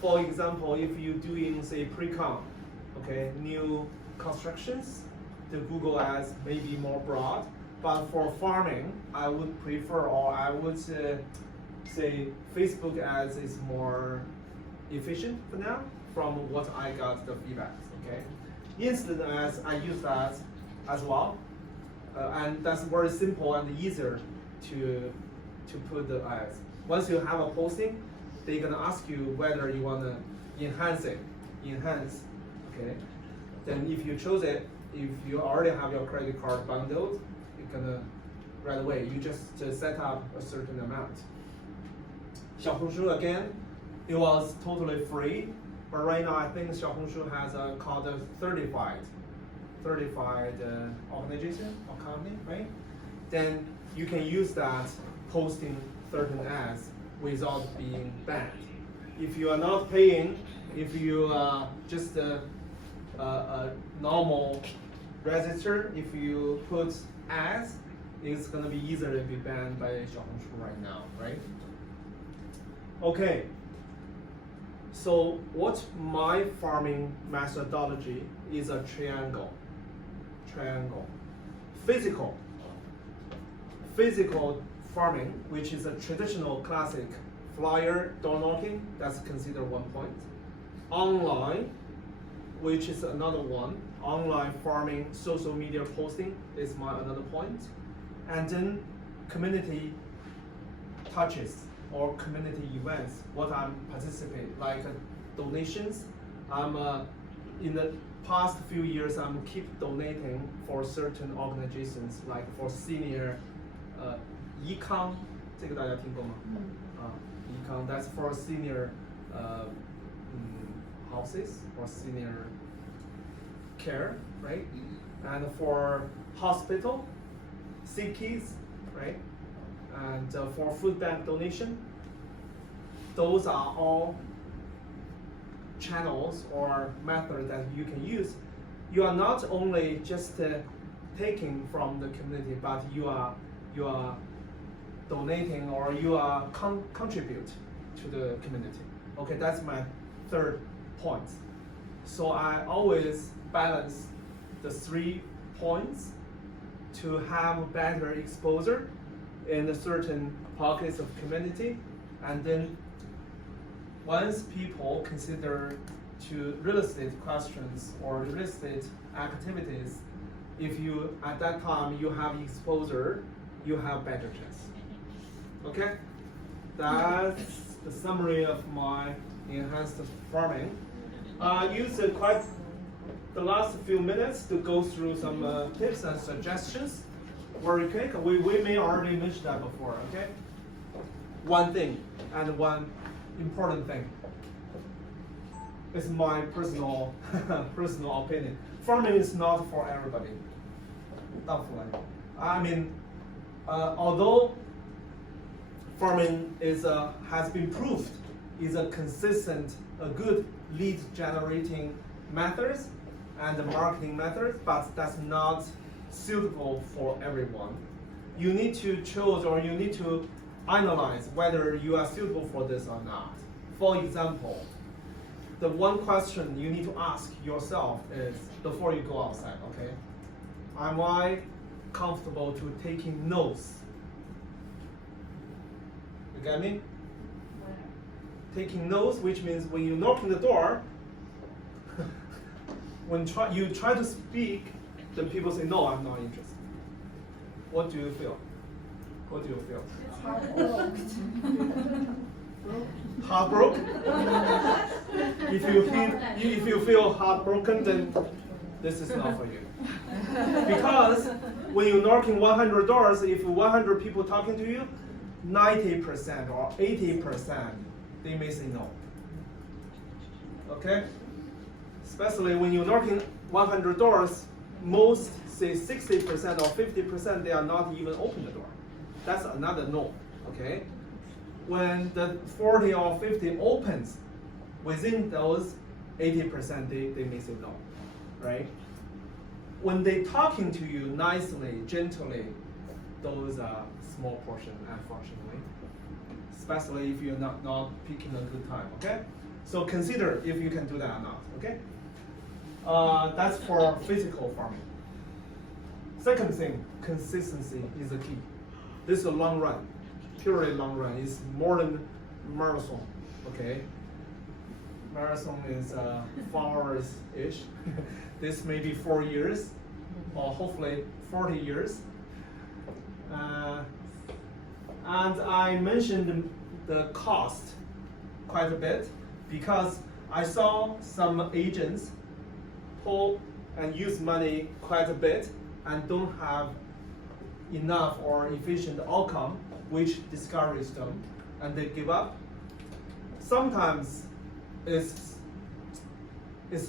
For example, if you're doing say pre-con, okay, new constructions, the Google Ads may be more broad. But for farming, I would prefer, or I would say Facebook Ads is more efficient for now from what I got the feedback, okay? Instant Ads, I use that as well, and that's very simple and easier to put the ads. Once you have a posting, they're gonna ask you whether you wanna enhance, okay? Then if you choose it, if you already have your credit card bundled, you're gonna right away, you just set up a certain amount. Xiaohongshu again, it was totally free, but right now I think Xiaohongshu has called a certified organization or company, right? Then you can use that posting certain ads without being banned. If you are not paying, if you just a normal register, if you put ads, it's gonna be easier to be banned by Xiaohongshu right now, right? Okay. So what my farming methodology is a triangle. Physical farming, which is a traditional classic flyer door knocking, that's considered 1 point. Online, which is another one. Online farming, social media posting is another point. And then community touches or community events, what I'm participating, like donations. I'm in the past few years, I'm keep donating for certain organizations, like for senior econ, 这个大家听过吗？econ, that's for senior houses or senior care, right? And for hospital, sick kids, right? And for food bank donation, those are all channels or method that you can use, you are not only just taking from the community, but you are donating or you are contribute to the community. Okay, that's my third point. So I always balance the 3 points to have better exposure in a certain pockets of community, and then once people consider to real estate questions or real estate activities, if you at that time you have exposure, you have better chance. Okay, that's the summary of my enhanced farming. I used quite the last few minutes to go through some tips and suggestions. Very quick. We may already mention that before. Okay. One thing and one important thing. It's my personal opinion. Farming is not for everybody. Definitely. I mean, although farming has been proved is a consistent, a good lead generating methods and marketing methods, but that's not suitable for everyone. You need to choose or you need to analyze whether you are suitable for this or not. For example, the one question you need to ask yourself is before you go outside, okay? Am I comfortable to taking notes? You get me? Taking notes, which means when you knock on the door, when you try to speak, then people say, no, I'm not interested. What do you feel? What do you feel? Heartbroken? If you feel heartbroken, then this is not for you. Because when you're knocking 100 doors, if 100 people talking to you, 90% or 80%, they may say no. Okay? Especially when you're knocking 100 doors, most say 60% or 50%, they are not even open the door. That's another no. Okay? When the 40 or 50 opens, within those 80%, they may say no, right? When they talking to you nicely, gently, those are small portion, unfortunately. Especially if you're not picking a good time, okay? So consider if you can do that or not, okay? That's for physical farming. Second thing, consistency is the key. This is a long run, purely long run. It's more than marathon, okay? Marathon is 4 hours-ish. This may be 4 years, or hopefully 40 years. And I mentioned the cost quite a bit because I saw some agents pull and use money quite a bit and don't have enough or efficient outcome, which discourages them and they give up. Sometimes it's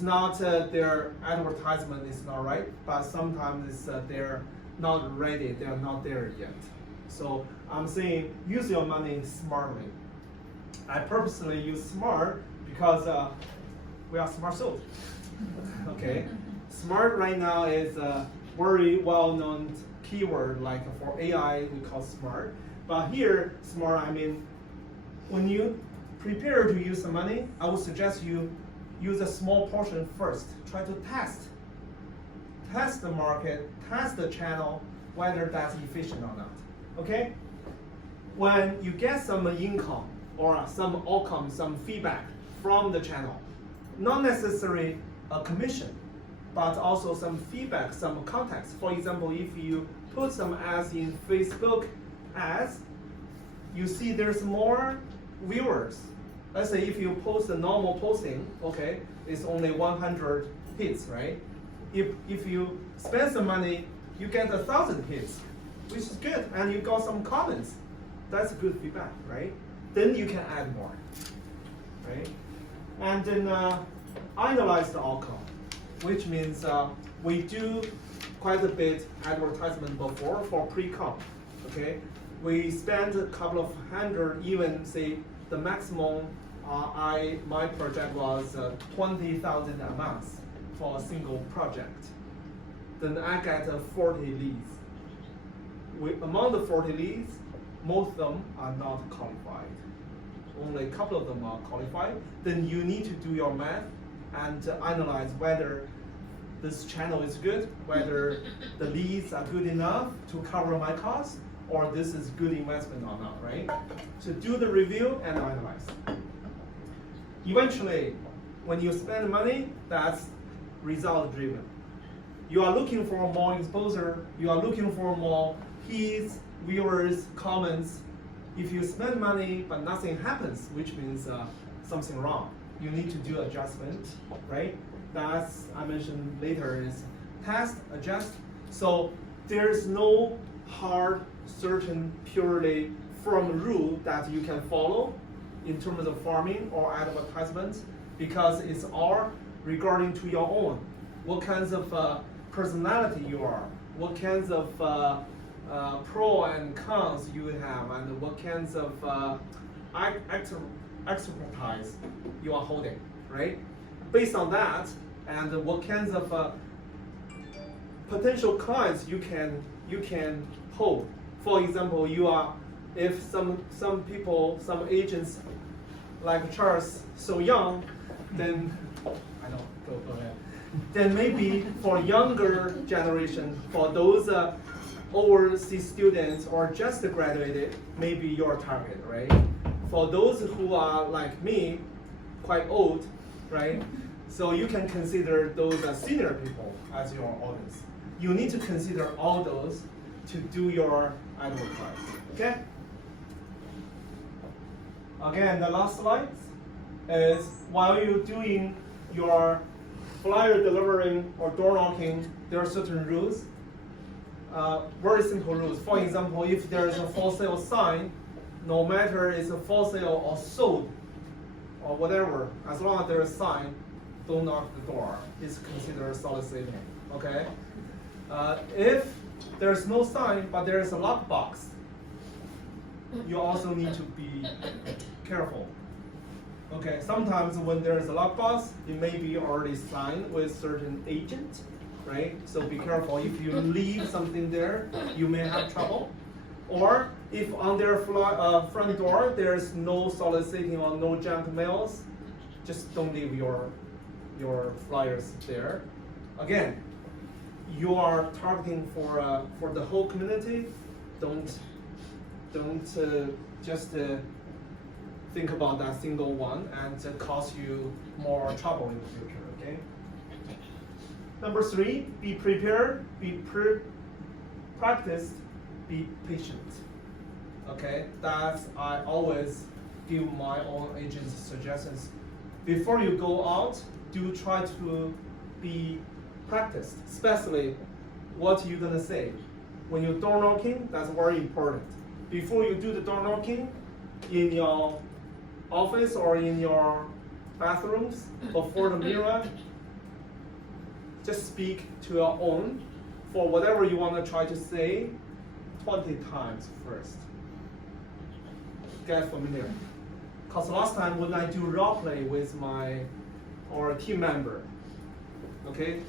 not their advertisement is not right, but sometimes it's they're not ready, they're not there yet. So I'm saying use your money smartly. I purposely use smart because we are smart sold. Okay, smart right now is a very well-known keyword, like for AI we call smart. But here, smart, I mean, when you prepare to use the money, I would suggest you use a small portion first. Try to test the market, test the channel, whether that's efficient or not. Okay? When you get some income or some outcome, some feedback from the channel, not necessarily a commission, but also some feedback, some context. For example, if you put some ads in Facebook ads, you see there's more viewers. Let's say if you post a normal posting, okay, it's only 100 hits, right? If you spend some money, you get 1,000 hits, which is good, and you got some comments. That's good feedback, right? Then you can add more, right? And then analyze the outcome, which means we do quite a bit advertisement before for pre-com, okay? We spend a couple of hundred, even say the maximum my project was 20,000 a month for a single project. Then I get 40 leads. Among the 40 leads, most of them are not qualified. Only a couple of them are qualified. Then you need to do your math and analyze whether this channel is good, whether the leads are good enough to cover my costs, or this is good investment or not, right? So do the review and analyze. Eventually, when you spend money, that's result driven. You are looking for more exposure, you are looking for more hits, viewers, comments. If you spend money but nothing happens, which means something wrong, you need to do adjustment, right? That's, I mentioned later, is test, adjust. So there's no hard, certain, purely firm rule that you can follow in terms of farming or advertisement, because it's all regarding to your own. What kinds of personality you are, what kinds of pro and cons you have, and what kinds of expertise you are holding, right? Based on that, and what kinds of potential clients you can hold. For example, if some people, some agents like Charles so young, then I know, go ahead. Then maybe for younger generation, for those overseas students or just graduated, maybe your target, right? For those who are like me, quite old, right? So you can consider those senior people as your audience. You need to consider all those to do your advertising, okay? Again, the last slide is while you're doing your flyer delivering or door knocking, there are certain rules, very simple rules. For example, if there is a for sale sign, no matter it's a for sale or sold or whatever, as long as there's a sign, don't knock the door. It's considered soliciting, okay? If there's no sign but there is a lockbox, you also need to be careful. Okay, sometimes when there is a lockbox, it may be already signed with certain agent, right? So be careful. If you leave something there, you may have trouble. Or if on their front door there's no soliciting or no junk mails, just don't leave your flyers there. Again, you are targeting for the whole community. Don't just think about that single one and cause you more trouble in the future. Okay. Number 3, be prepared, be practiced, be patient. Okay, that's I always give my own agents suggestions. Before you go out, do try to be practiced, especially what you're gonna say. When you're door knocking, that's very important. Before you do the door knocking, in your office or in your bathrooms, before the mirror, just speak to your own for whatever you want to try to say 20 times first. Get familiar. Because last time when I do role play with or a team member, okay,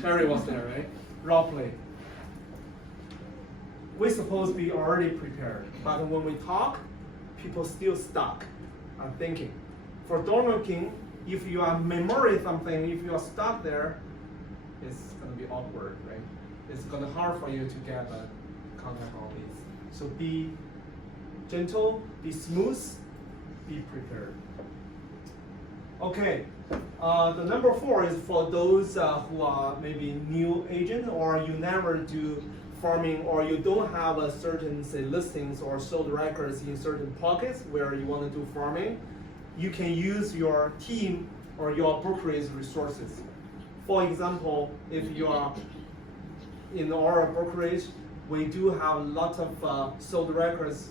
Cherry was there, right? Role play. We're supposed to be already prepared, but when we talk, people still stuck on thinking. For door knocking, if you are memorizing something, if you are stuck there, it's going to be awkward, right? It's going to be hard for you to get a contact on these. So be gentle, be smooth, be prepared. Okay, the number 4 is for those who are maybe new agent or you never do farming or you don't have a certain, say, listings or sold records in certain pockets where you want to do farming. You can use your team or your brokerage resources. For example, if you are in our brokerage, we do have lots of sold records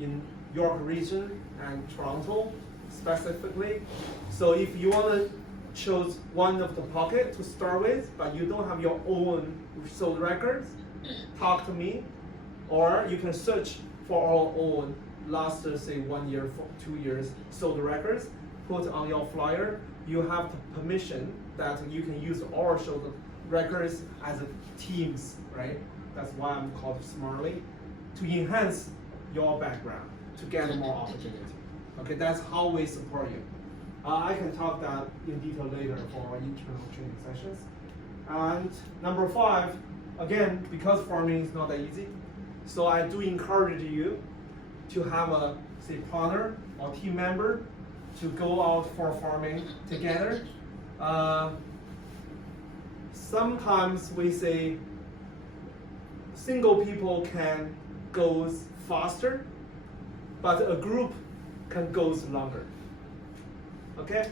in York region and Toronto specifically. So if you want to choose one of the pocket to start with, but you don't have your own sold records, talk to me, or you can search for our own last, say, 1 year, 2 years sold records. put on your flyer, you have the permission that you can use or show the records as a teams, right? That's why I'm called Smartly, to enhance your background, to get more opportunity. Okay, that's how we support you. I can talk that in detail later for our internal training sessions. And number 5, again, because farming is not that easy, so I do encourage you to have a, say, partner or team member to go out for farming together. Sometimes we say single people can go faster, but a group can go longer. Okay?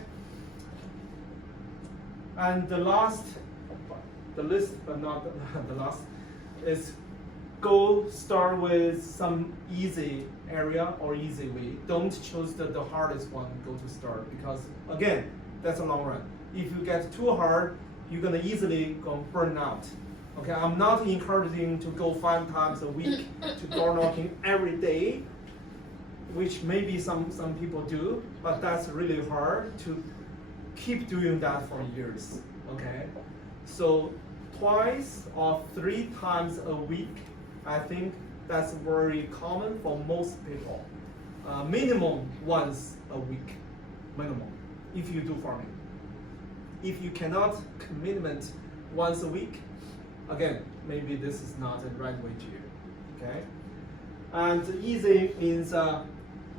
And the last, the list, but not the last, is start with some easy area or easy way. Don't choose the hardest one go to start, because again, that's a long run. If you get too hard, you're gonna easily go burn out. Okay, I'm not encouraging to go 5 times a week to door knocking every day, which maybe some people do, but that's really hard to keep doing that for years. Okay, so 2 or 3 times a week, I think that's very common for most people. Minimum once a week, minimum, if you do farming. If you cannot commitment once a week, again, maybe this is not the right way to you. Okay, and easy means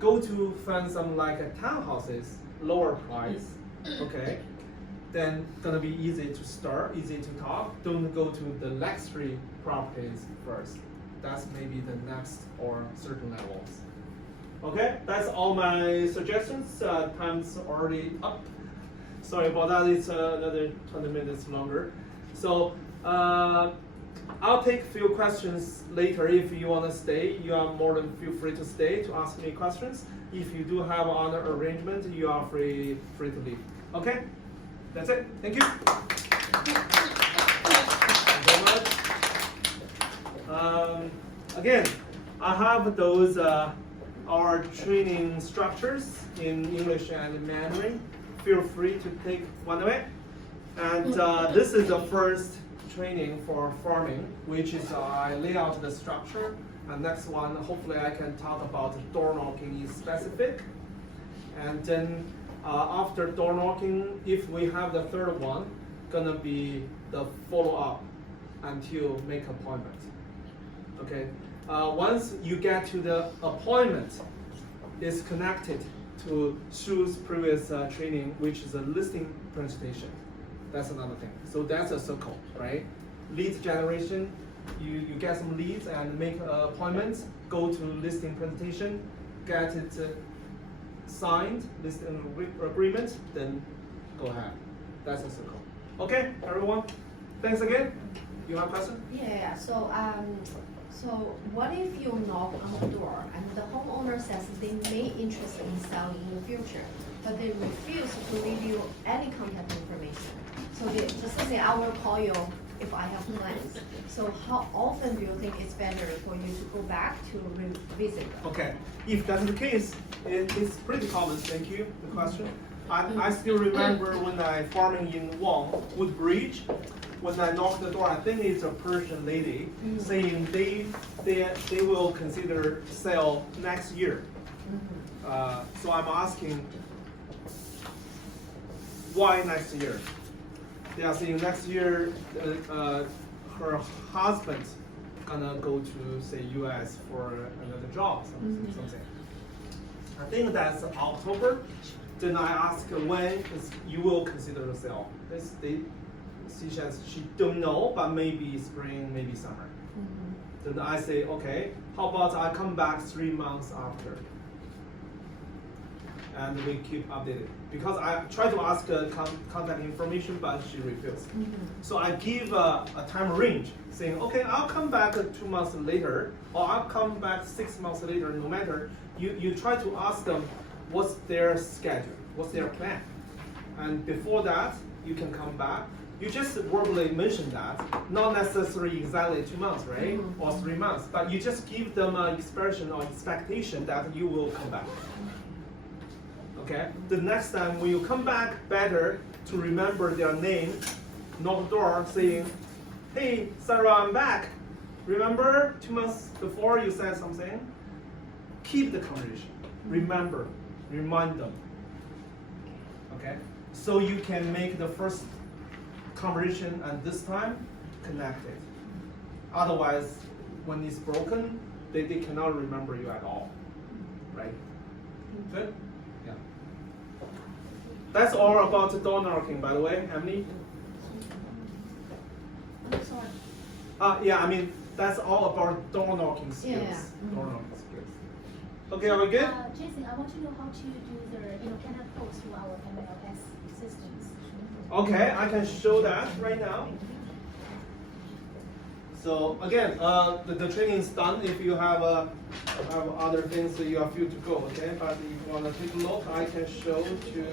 go to find some like townhouses, lower price. Okay, then gonna be easy to start, easy to talk. Don't go to the luxury properties first. That's maybe the next or certain levels. Okay, that's all my suggestions. Time's already up. Sorry about that, it's another 20 minutes longer. So I'll take a few questions later. If you want to stay, you are more than feel free to stay to ask me questions. If you do have other arrangement, you are free to leave. Okay, that's it. Thank you. Thank you very much. Again, I have those our training structures in English and Mandarin. Feel free to take one of it. And this is the first training for farming, which is I lay out the structure. And next one, hopefully I can talk about door knocking in specific. And then after door knocking, if we have the third one, gonna be the follow up until make appointment. Okay. Once you get to the appointment, it's connected to Shu's previous training, which is a listing presentation. That's another thing. So that's a circle, right? Lead generation, you get some leads and make appointments, go to listing presentation, get it signed, listing agreement, then go ahead. That's a circle. Okay, everyone, thanks again. You have a question? Yeah, so what if you knock on the door and the homeowner says they may interested in selling in the future, but they refuse to leave you any contact information? So they just say, I will call you if I have plans. So how often do you think it's better for you to go back to revisit them? Okay, if that's the case, it's pretty common. Thank you, the question. I still remember when I farming in Woodbridge, when I knocked the door, I think it's a Persian lady saying they will consider sell next year. So I'm asking, why next year? They are saying next year her husband gonna go to say US for another job, something. I think that's October. Then I ask when you will consider the sale. She says she don't know, but maybe spring, maybe summer. Then I say, okay, how about I come back 3 months after? And we keep updated. Because I try to ask contact information, but she refused. So I give a time range, saying, okay, I'll come back 2 months later, or I'll come back 6 months later, no matter. You try to ask them what's their schedule, what's their plan. And before that, you can come back. You just verbally mention that, not necessarily exactly 2 months, right? Or 3 months, but you just give them an expression or expectation that you will come back. Okay. The next time when you come back, better to remember their name, knock the door, saying, "Hey, Sarah, I'm back. Remember 2 months before you said something?" Keep the conversation. Remember, remind them. Okay. So you can make the first conversation and this time connected. Otherwise, when it's broken, they cannot remember you at all. Right? Good? Yeah. That's all about the door knocking, by the way, Emily. I'm sorry. Yeah, I mean, that's all about door knocking skills. Yeah. Door knocking skills. Okay, are we good? Jason, I want to know how to do the Canada Post to our MLS systems. Okay, I can show that right now. So again, the training is done. If you have other things, so you are free to go. Okay, but if you want to take a look, I can show to.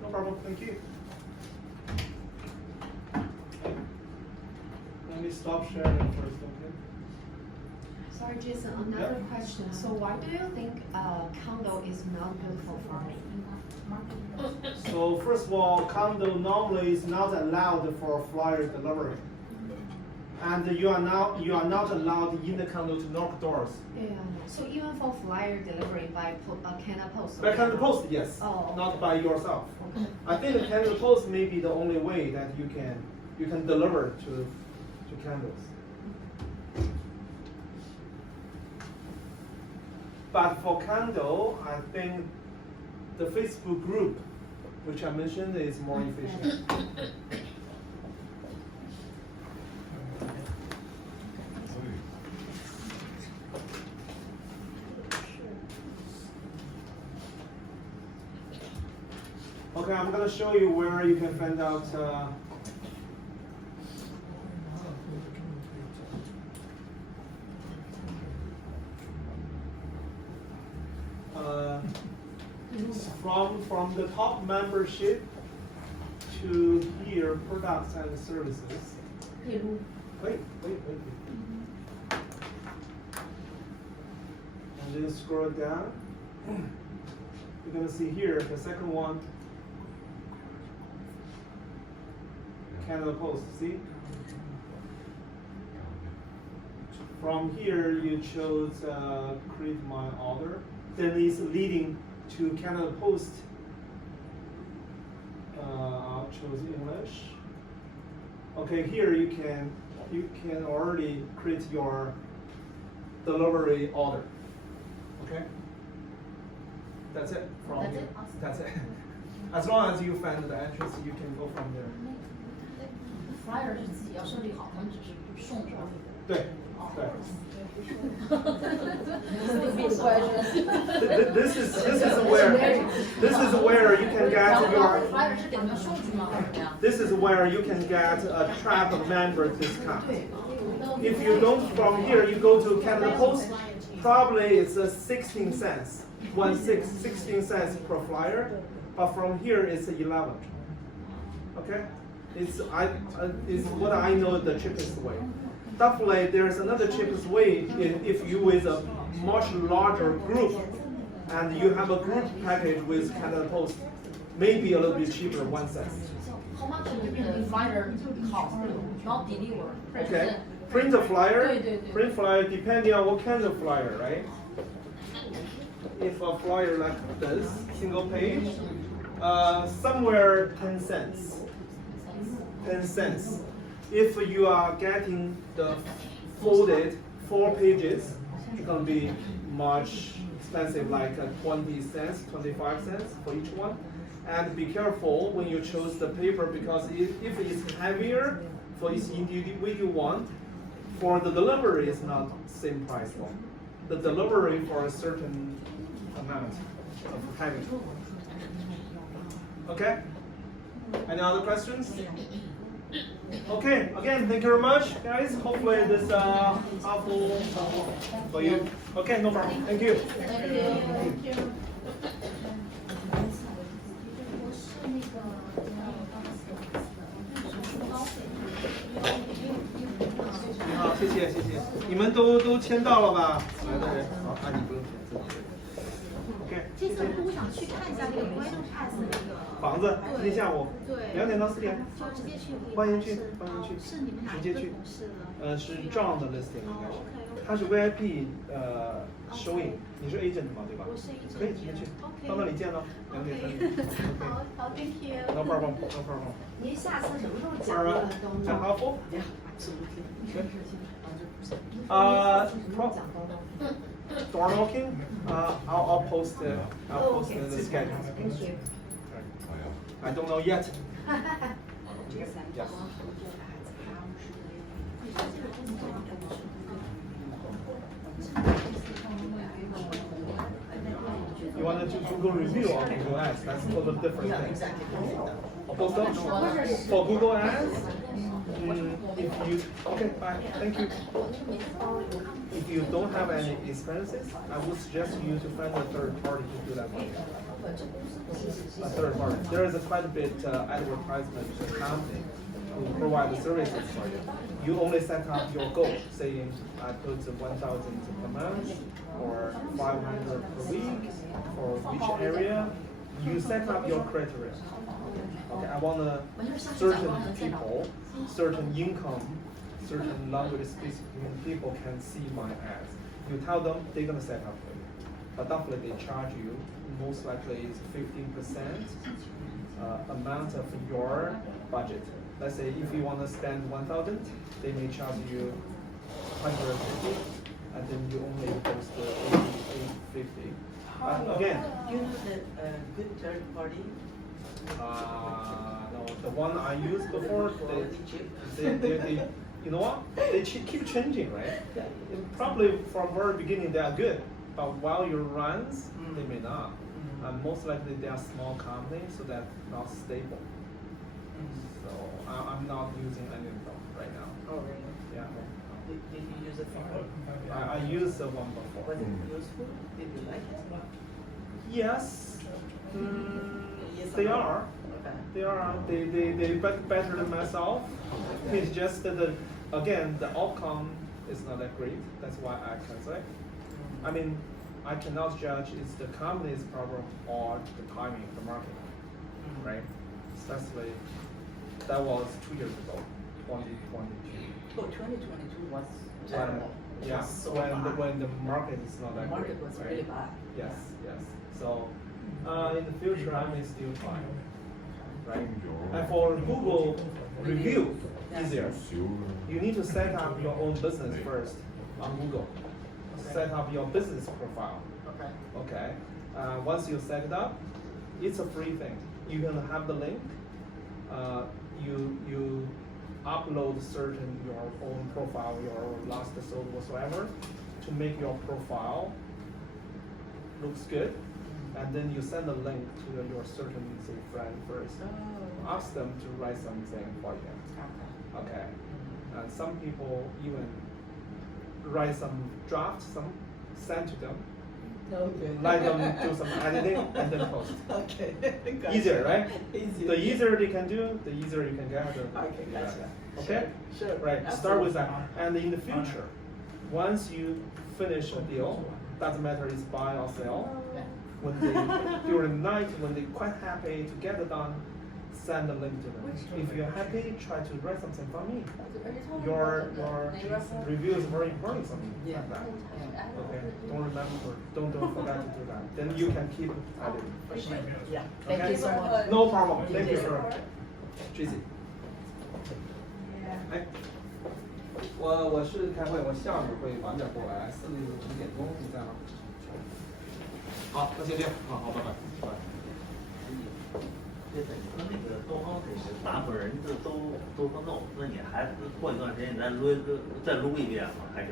No problem. Thank you. Let me stop sharing first, okay? Sorry, Jason, another question. So why do you think condo is not good for farming? So first of all, condo normally is not allowed for flyer delivery, and you are not allowed in the condo to knock doors. Yeah. So even for flyer delivery by Canada Post? By Canada Post, yes, Oh. not by yourself. Okay. I think the Canada Post may be the only way that you can deliver to candles. But for candle, I think the Facebook group, which I mentioned, is more efficient. Okay, I'm going to show you where you can find out from the top membership to here, products and services. Wait. And then scroll down. You're going to see here, the second one, Canada Post, see? From here, you chose create my order. Then it's leading to Canada Post. I'll choose English. Okay, here you can already create your delivery order. Okay? That's it. From That's here. it? Awesome. That's it. As long as you find the entrance, you can go from there. Flyer 是自己要设计好，他们只是送上去。对。This This is where you can get your. flyer 是给他们送去吗？ This is where you can get a track member discount. If you don't from here, you go to Canada Post. Probably it's 16 cents, 16 cents per flyer, but from here it's 11. Okay, it's what I know the cheapest way. Definitely, there's another cheapest way if you with a much larger group, and you have a group package with Canada Post, maybe a little bit cheaper, 1 cent. How much the flyer cost? Not deliver. Okay, print a flyer. 对对对。 Print flyer depending on what kind of flyer, right? If a flyer like this, single page, somewhere 10 cents. 10 cents. If you are getting the folded 4 pages, it's gonna be much expensive, like 20 cents, 25 cents for each one. And be careful when you choose the paper, because if it's heavier for each individual one, for the delivery is not same price one. The delivery for a certain amount of heavy. Okay? Any other questions? Okay, again, thank you very much, guys. Hopefully this helpful for you. Okay, no problem. Thank you. 好，谢谢。你们都签到了吧？来的人，好，你不用签自己的。OK。这次我想去看一下那个 Realty Pass 那个房子，今天下午2点到4点。就直接去。欢迎去。是你们哪一个同事呢？是 Zhang 的 listing 应该是。他是 VIP 收银，你是 agent 吗？对吧？我是 agent。可以直接去，到那里见了，2点30。好 ，Thank you。No problem. 您下次什么时候讲这个都能？ helpful? Yeah. Door knocking. I'll post the schedule. Thank you. I don't know yet. You want to do Google review or Google Ads? That's a little different thing. Both of them? For Google Ads? If you okay, fine, thank you. If you don't have any expenses, I would suggest you to find a third party to do that for you. A third party. There is quite a bit advertisement company who provide the services for you. You only set up your goal, saying I put 1,000 per month or 500 per week for which area. You set up your criteria. Okay, I want certain people, certain income, certain language speaking people can see my ads. You tell them, they're gonna set up for you. But definitely they charge you, most likely is 15% amount of your budget. Let's say if you want to spend 1,000, they may charge you 150, and then you only post 850. Again. You know the good third party? No, the one I used before, they you know what? They keep changing, right? Probably from very beginning they are good, but while you runs, they may not. And most likely they are small companies, so that's not stable. So I'm not using any of them right now. Oh, really? Yeah. Did you use it before? I used the one before. Was it useful? Did you like it? Yes. Yes, They or no? are. Okay. They are. They better than myself. It's just that again the outcome is not that great. That's why I can say. I mean, I cannot judge it's the company's problem or the timing, the market, right? Especially that was 2 years ago, 2022. Oh, 2022 was Yeah, terrible. It was so bad. when the market is not that The market great, was right? really bad. Yes. So in the future, I may still try, right? And for Google review, easier. You need to set up your own business first on Google. Set up your business profile. Okay. Okay. Once you set it up, it's a free thing. You're gonna have the link. You upload certain your own profile, your last sold whatsoever, to make your profile looks good, and then you send a link to your certain say friend first. Oh. Ask them to write something for you. Okay. Okay. And some people even write some drafts, send to them. Okay. Let them do some editing and then post. Okay. Gotcha. Easier, right? Easier. The easier they can do, the easier you can get. Okay, gotcha. Okay? Sure. Right, start Absolutely. with that. And in the future, once you finish a deal, doesn't matter it's buy or sell, when they, during the night, when they're quite happy to get it done, send a link to them. If you're happy, try to write something for me. Your review is very important for me. Yeah. Like that. Okay, don't forget to do that. Then you can keep editing. For sure. Yeah. Okay? Thank you so much. No problem. Thank you, sir. Tracy. 哎，我是开会，我下午会晚点过来，4、5点钟你在吗？好，那先这样，好，拜拜，拜拜。对对，那个东方这是大部分人都说 no， 那你还过一段时间咱再撸一遍吗？还是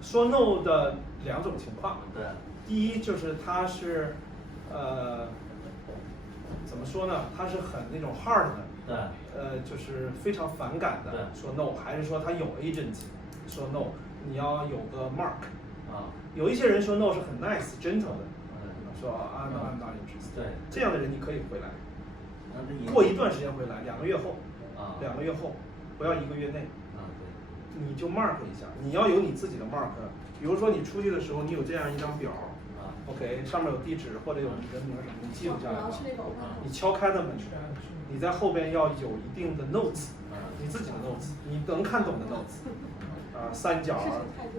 说 no 的2种情况。对。第一就是他是怎么说呢？他是很那种 hard 的，对，就是非常反感的对说 no， 还是说他有 agent 说 no， 你要有个 mark。啊，有一些人说 no 是很 nice gentle 的，说I'm not interested。对，这样的人你可以回来，那这也过一段时间回来，2个月后啊，2个月后，不要1个月内，啊对，你就 mark 一下，你要有你自己的 mark。比如说你出去的时候，你有这样一张表啊，OK， 上面有地址或者有人名什么，你记录下来了。啊你敲开的门，你在后边要有一定的 notes， 你自己的 notes， 你能看懂的 notes， 三角、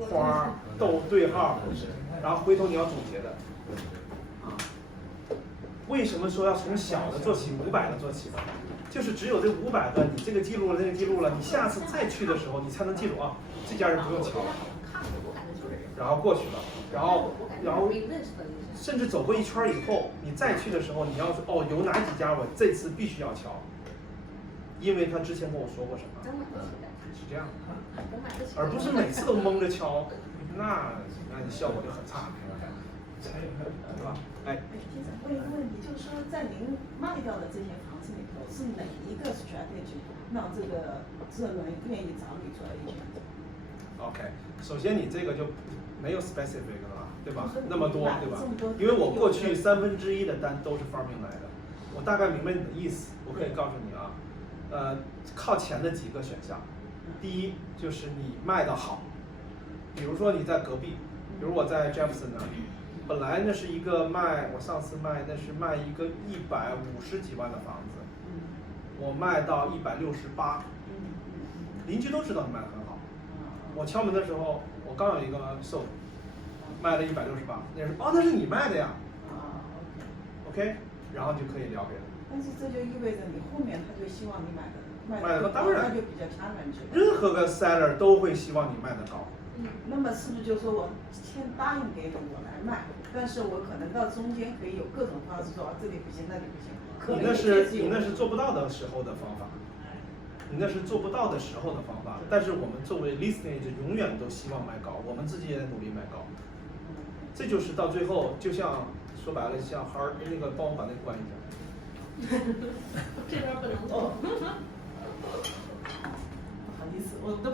花、逗、对号，然后回头你要总结的。为什么说要从小的做起，500的做起呢？就是只有这500个，你这个记录了，那个记录了，你下次再去的时候，你才能记住啊，这家人不用敲了，然后过去了，然后甚至走过一圈以后，你再去的时候，你要说有哪几家我这次必须要敲，因为他之前跟我说过什么，是这样的，而不是每次都蒙着敲，那你效果就很差，对吧？哎，先生，问一个问题，就是说在您卖掉的这些房子里头，是哪一个 strategy 让这个这人愿意找你做 agent？OK， 首先你这个就没有 specific 了吧，对吧？那么么多，对吧？因为我过去1/3的单都是 Farming 来的，我大概明白你的意思，我可以告诉你啊，靠前的几个选项，第一就是你卖得好，比如说你在隔壁，比如我在 Jefferson 那里。本来那是一个我上次卖那是卖一个150几万的房子，我卖到168，邻居都知道你卖得很好。我敲门的时候，我刚有一个售，卖了168，那人说那是你卖的呀，OK， 然后就可以聊别的。但是这就意味着你后面他就希望你卖的当然，他就比较贪婪去。任何个 seller 都会希望你卖得高。那么是不是就说我先答应给你我来卖，但是我可能到中间可以有各种方式说这里不行那里不行，你那是做不到的时候的方法，你那是做不到的时候的方法。但是我们作为 listing agent 永远都希望卖高，我们自己也在努力卖高。这就是到最后，就像说白了，像那个帮我把那个关一下。这边不能动。不好意思，我都。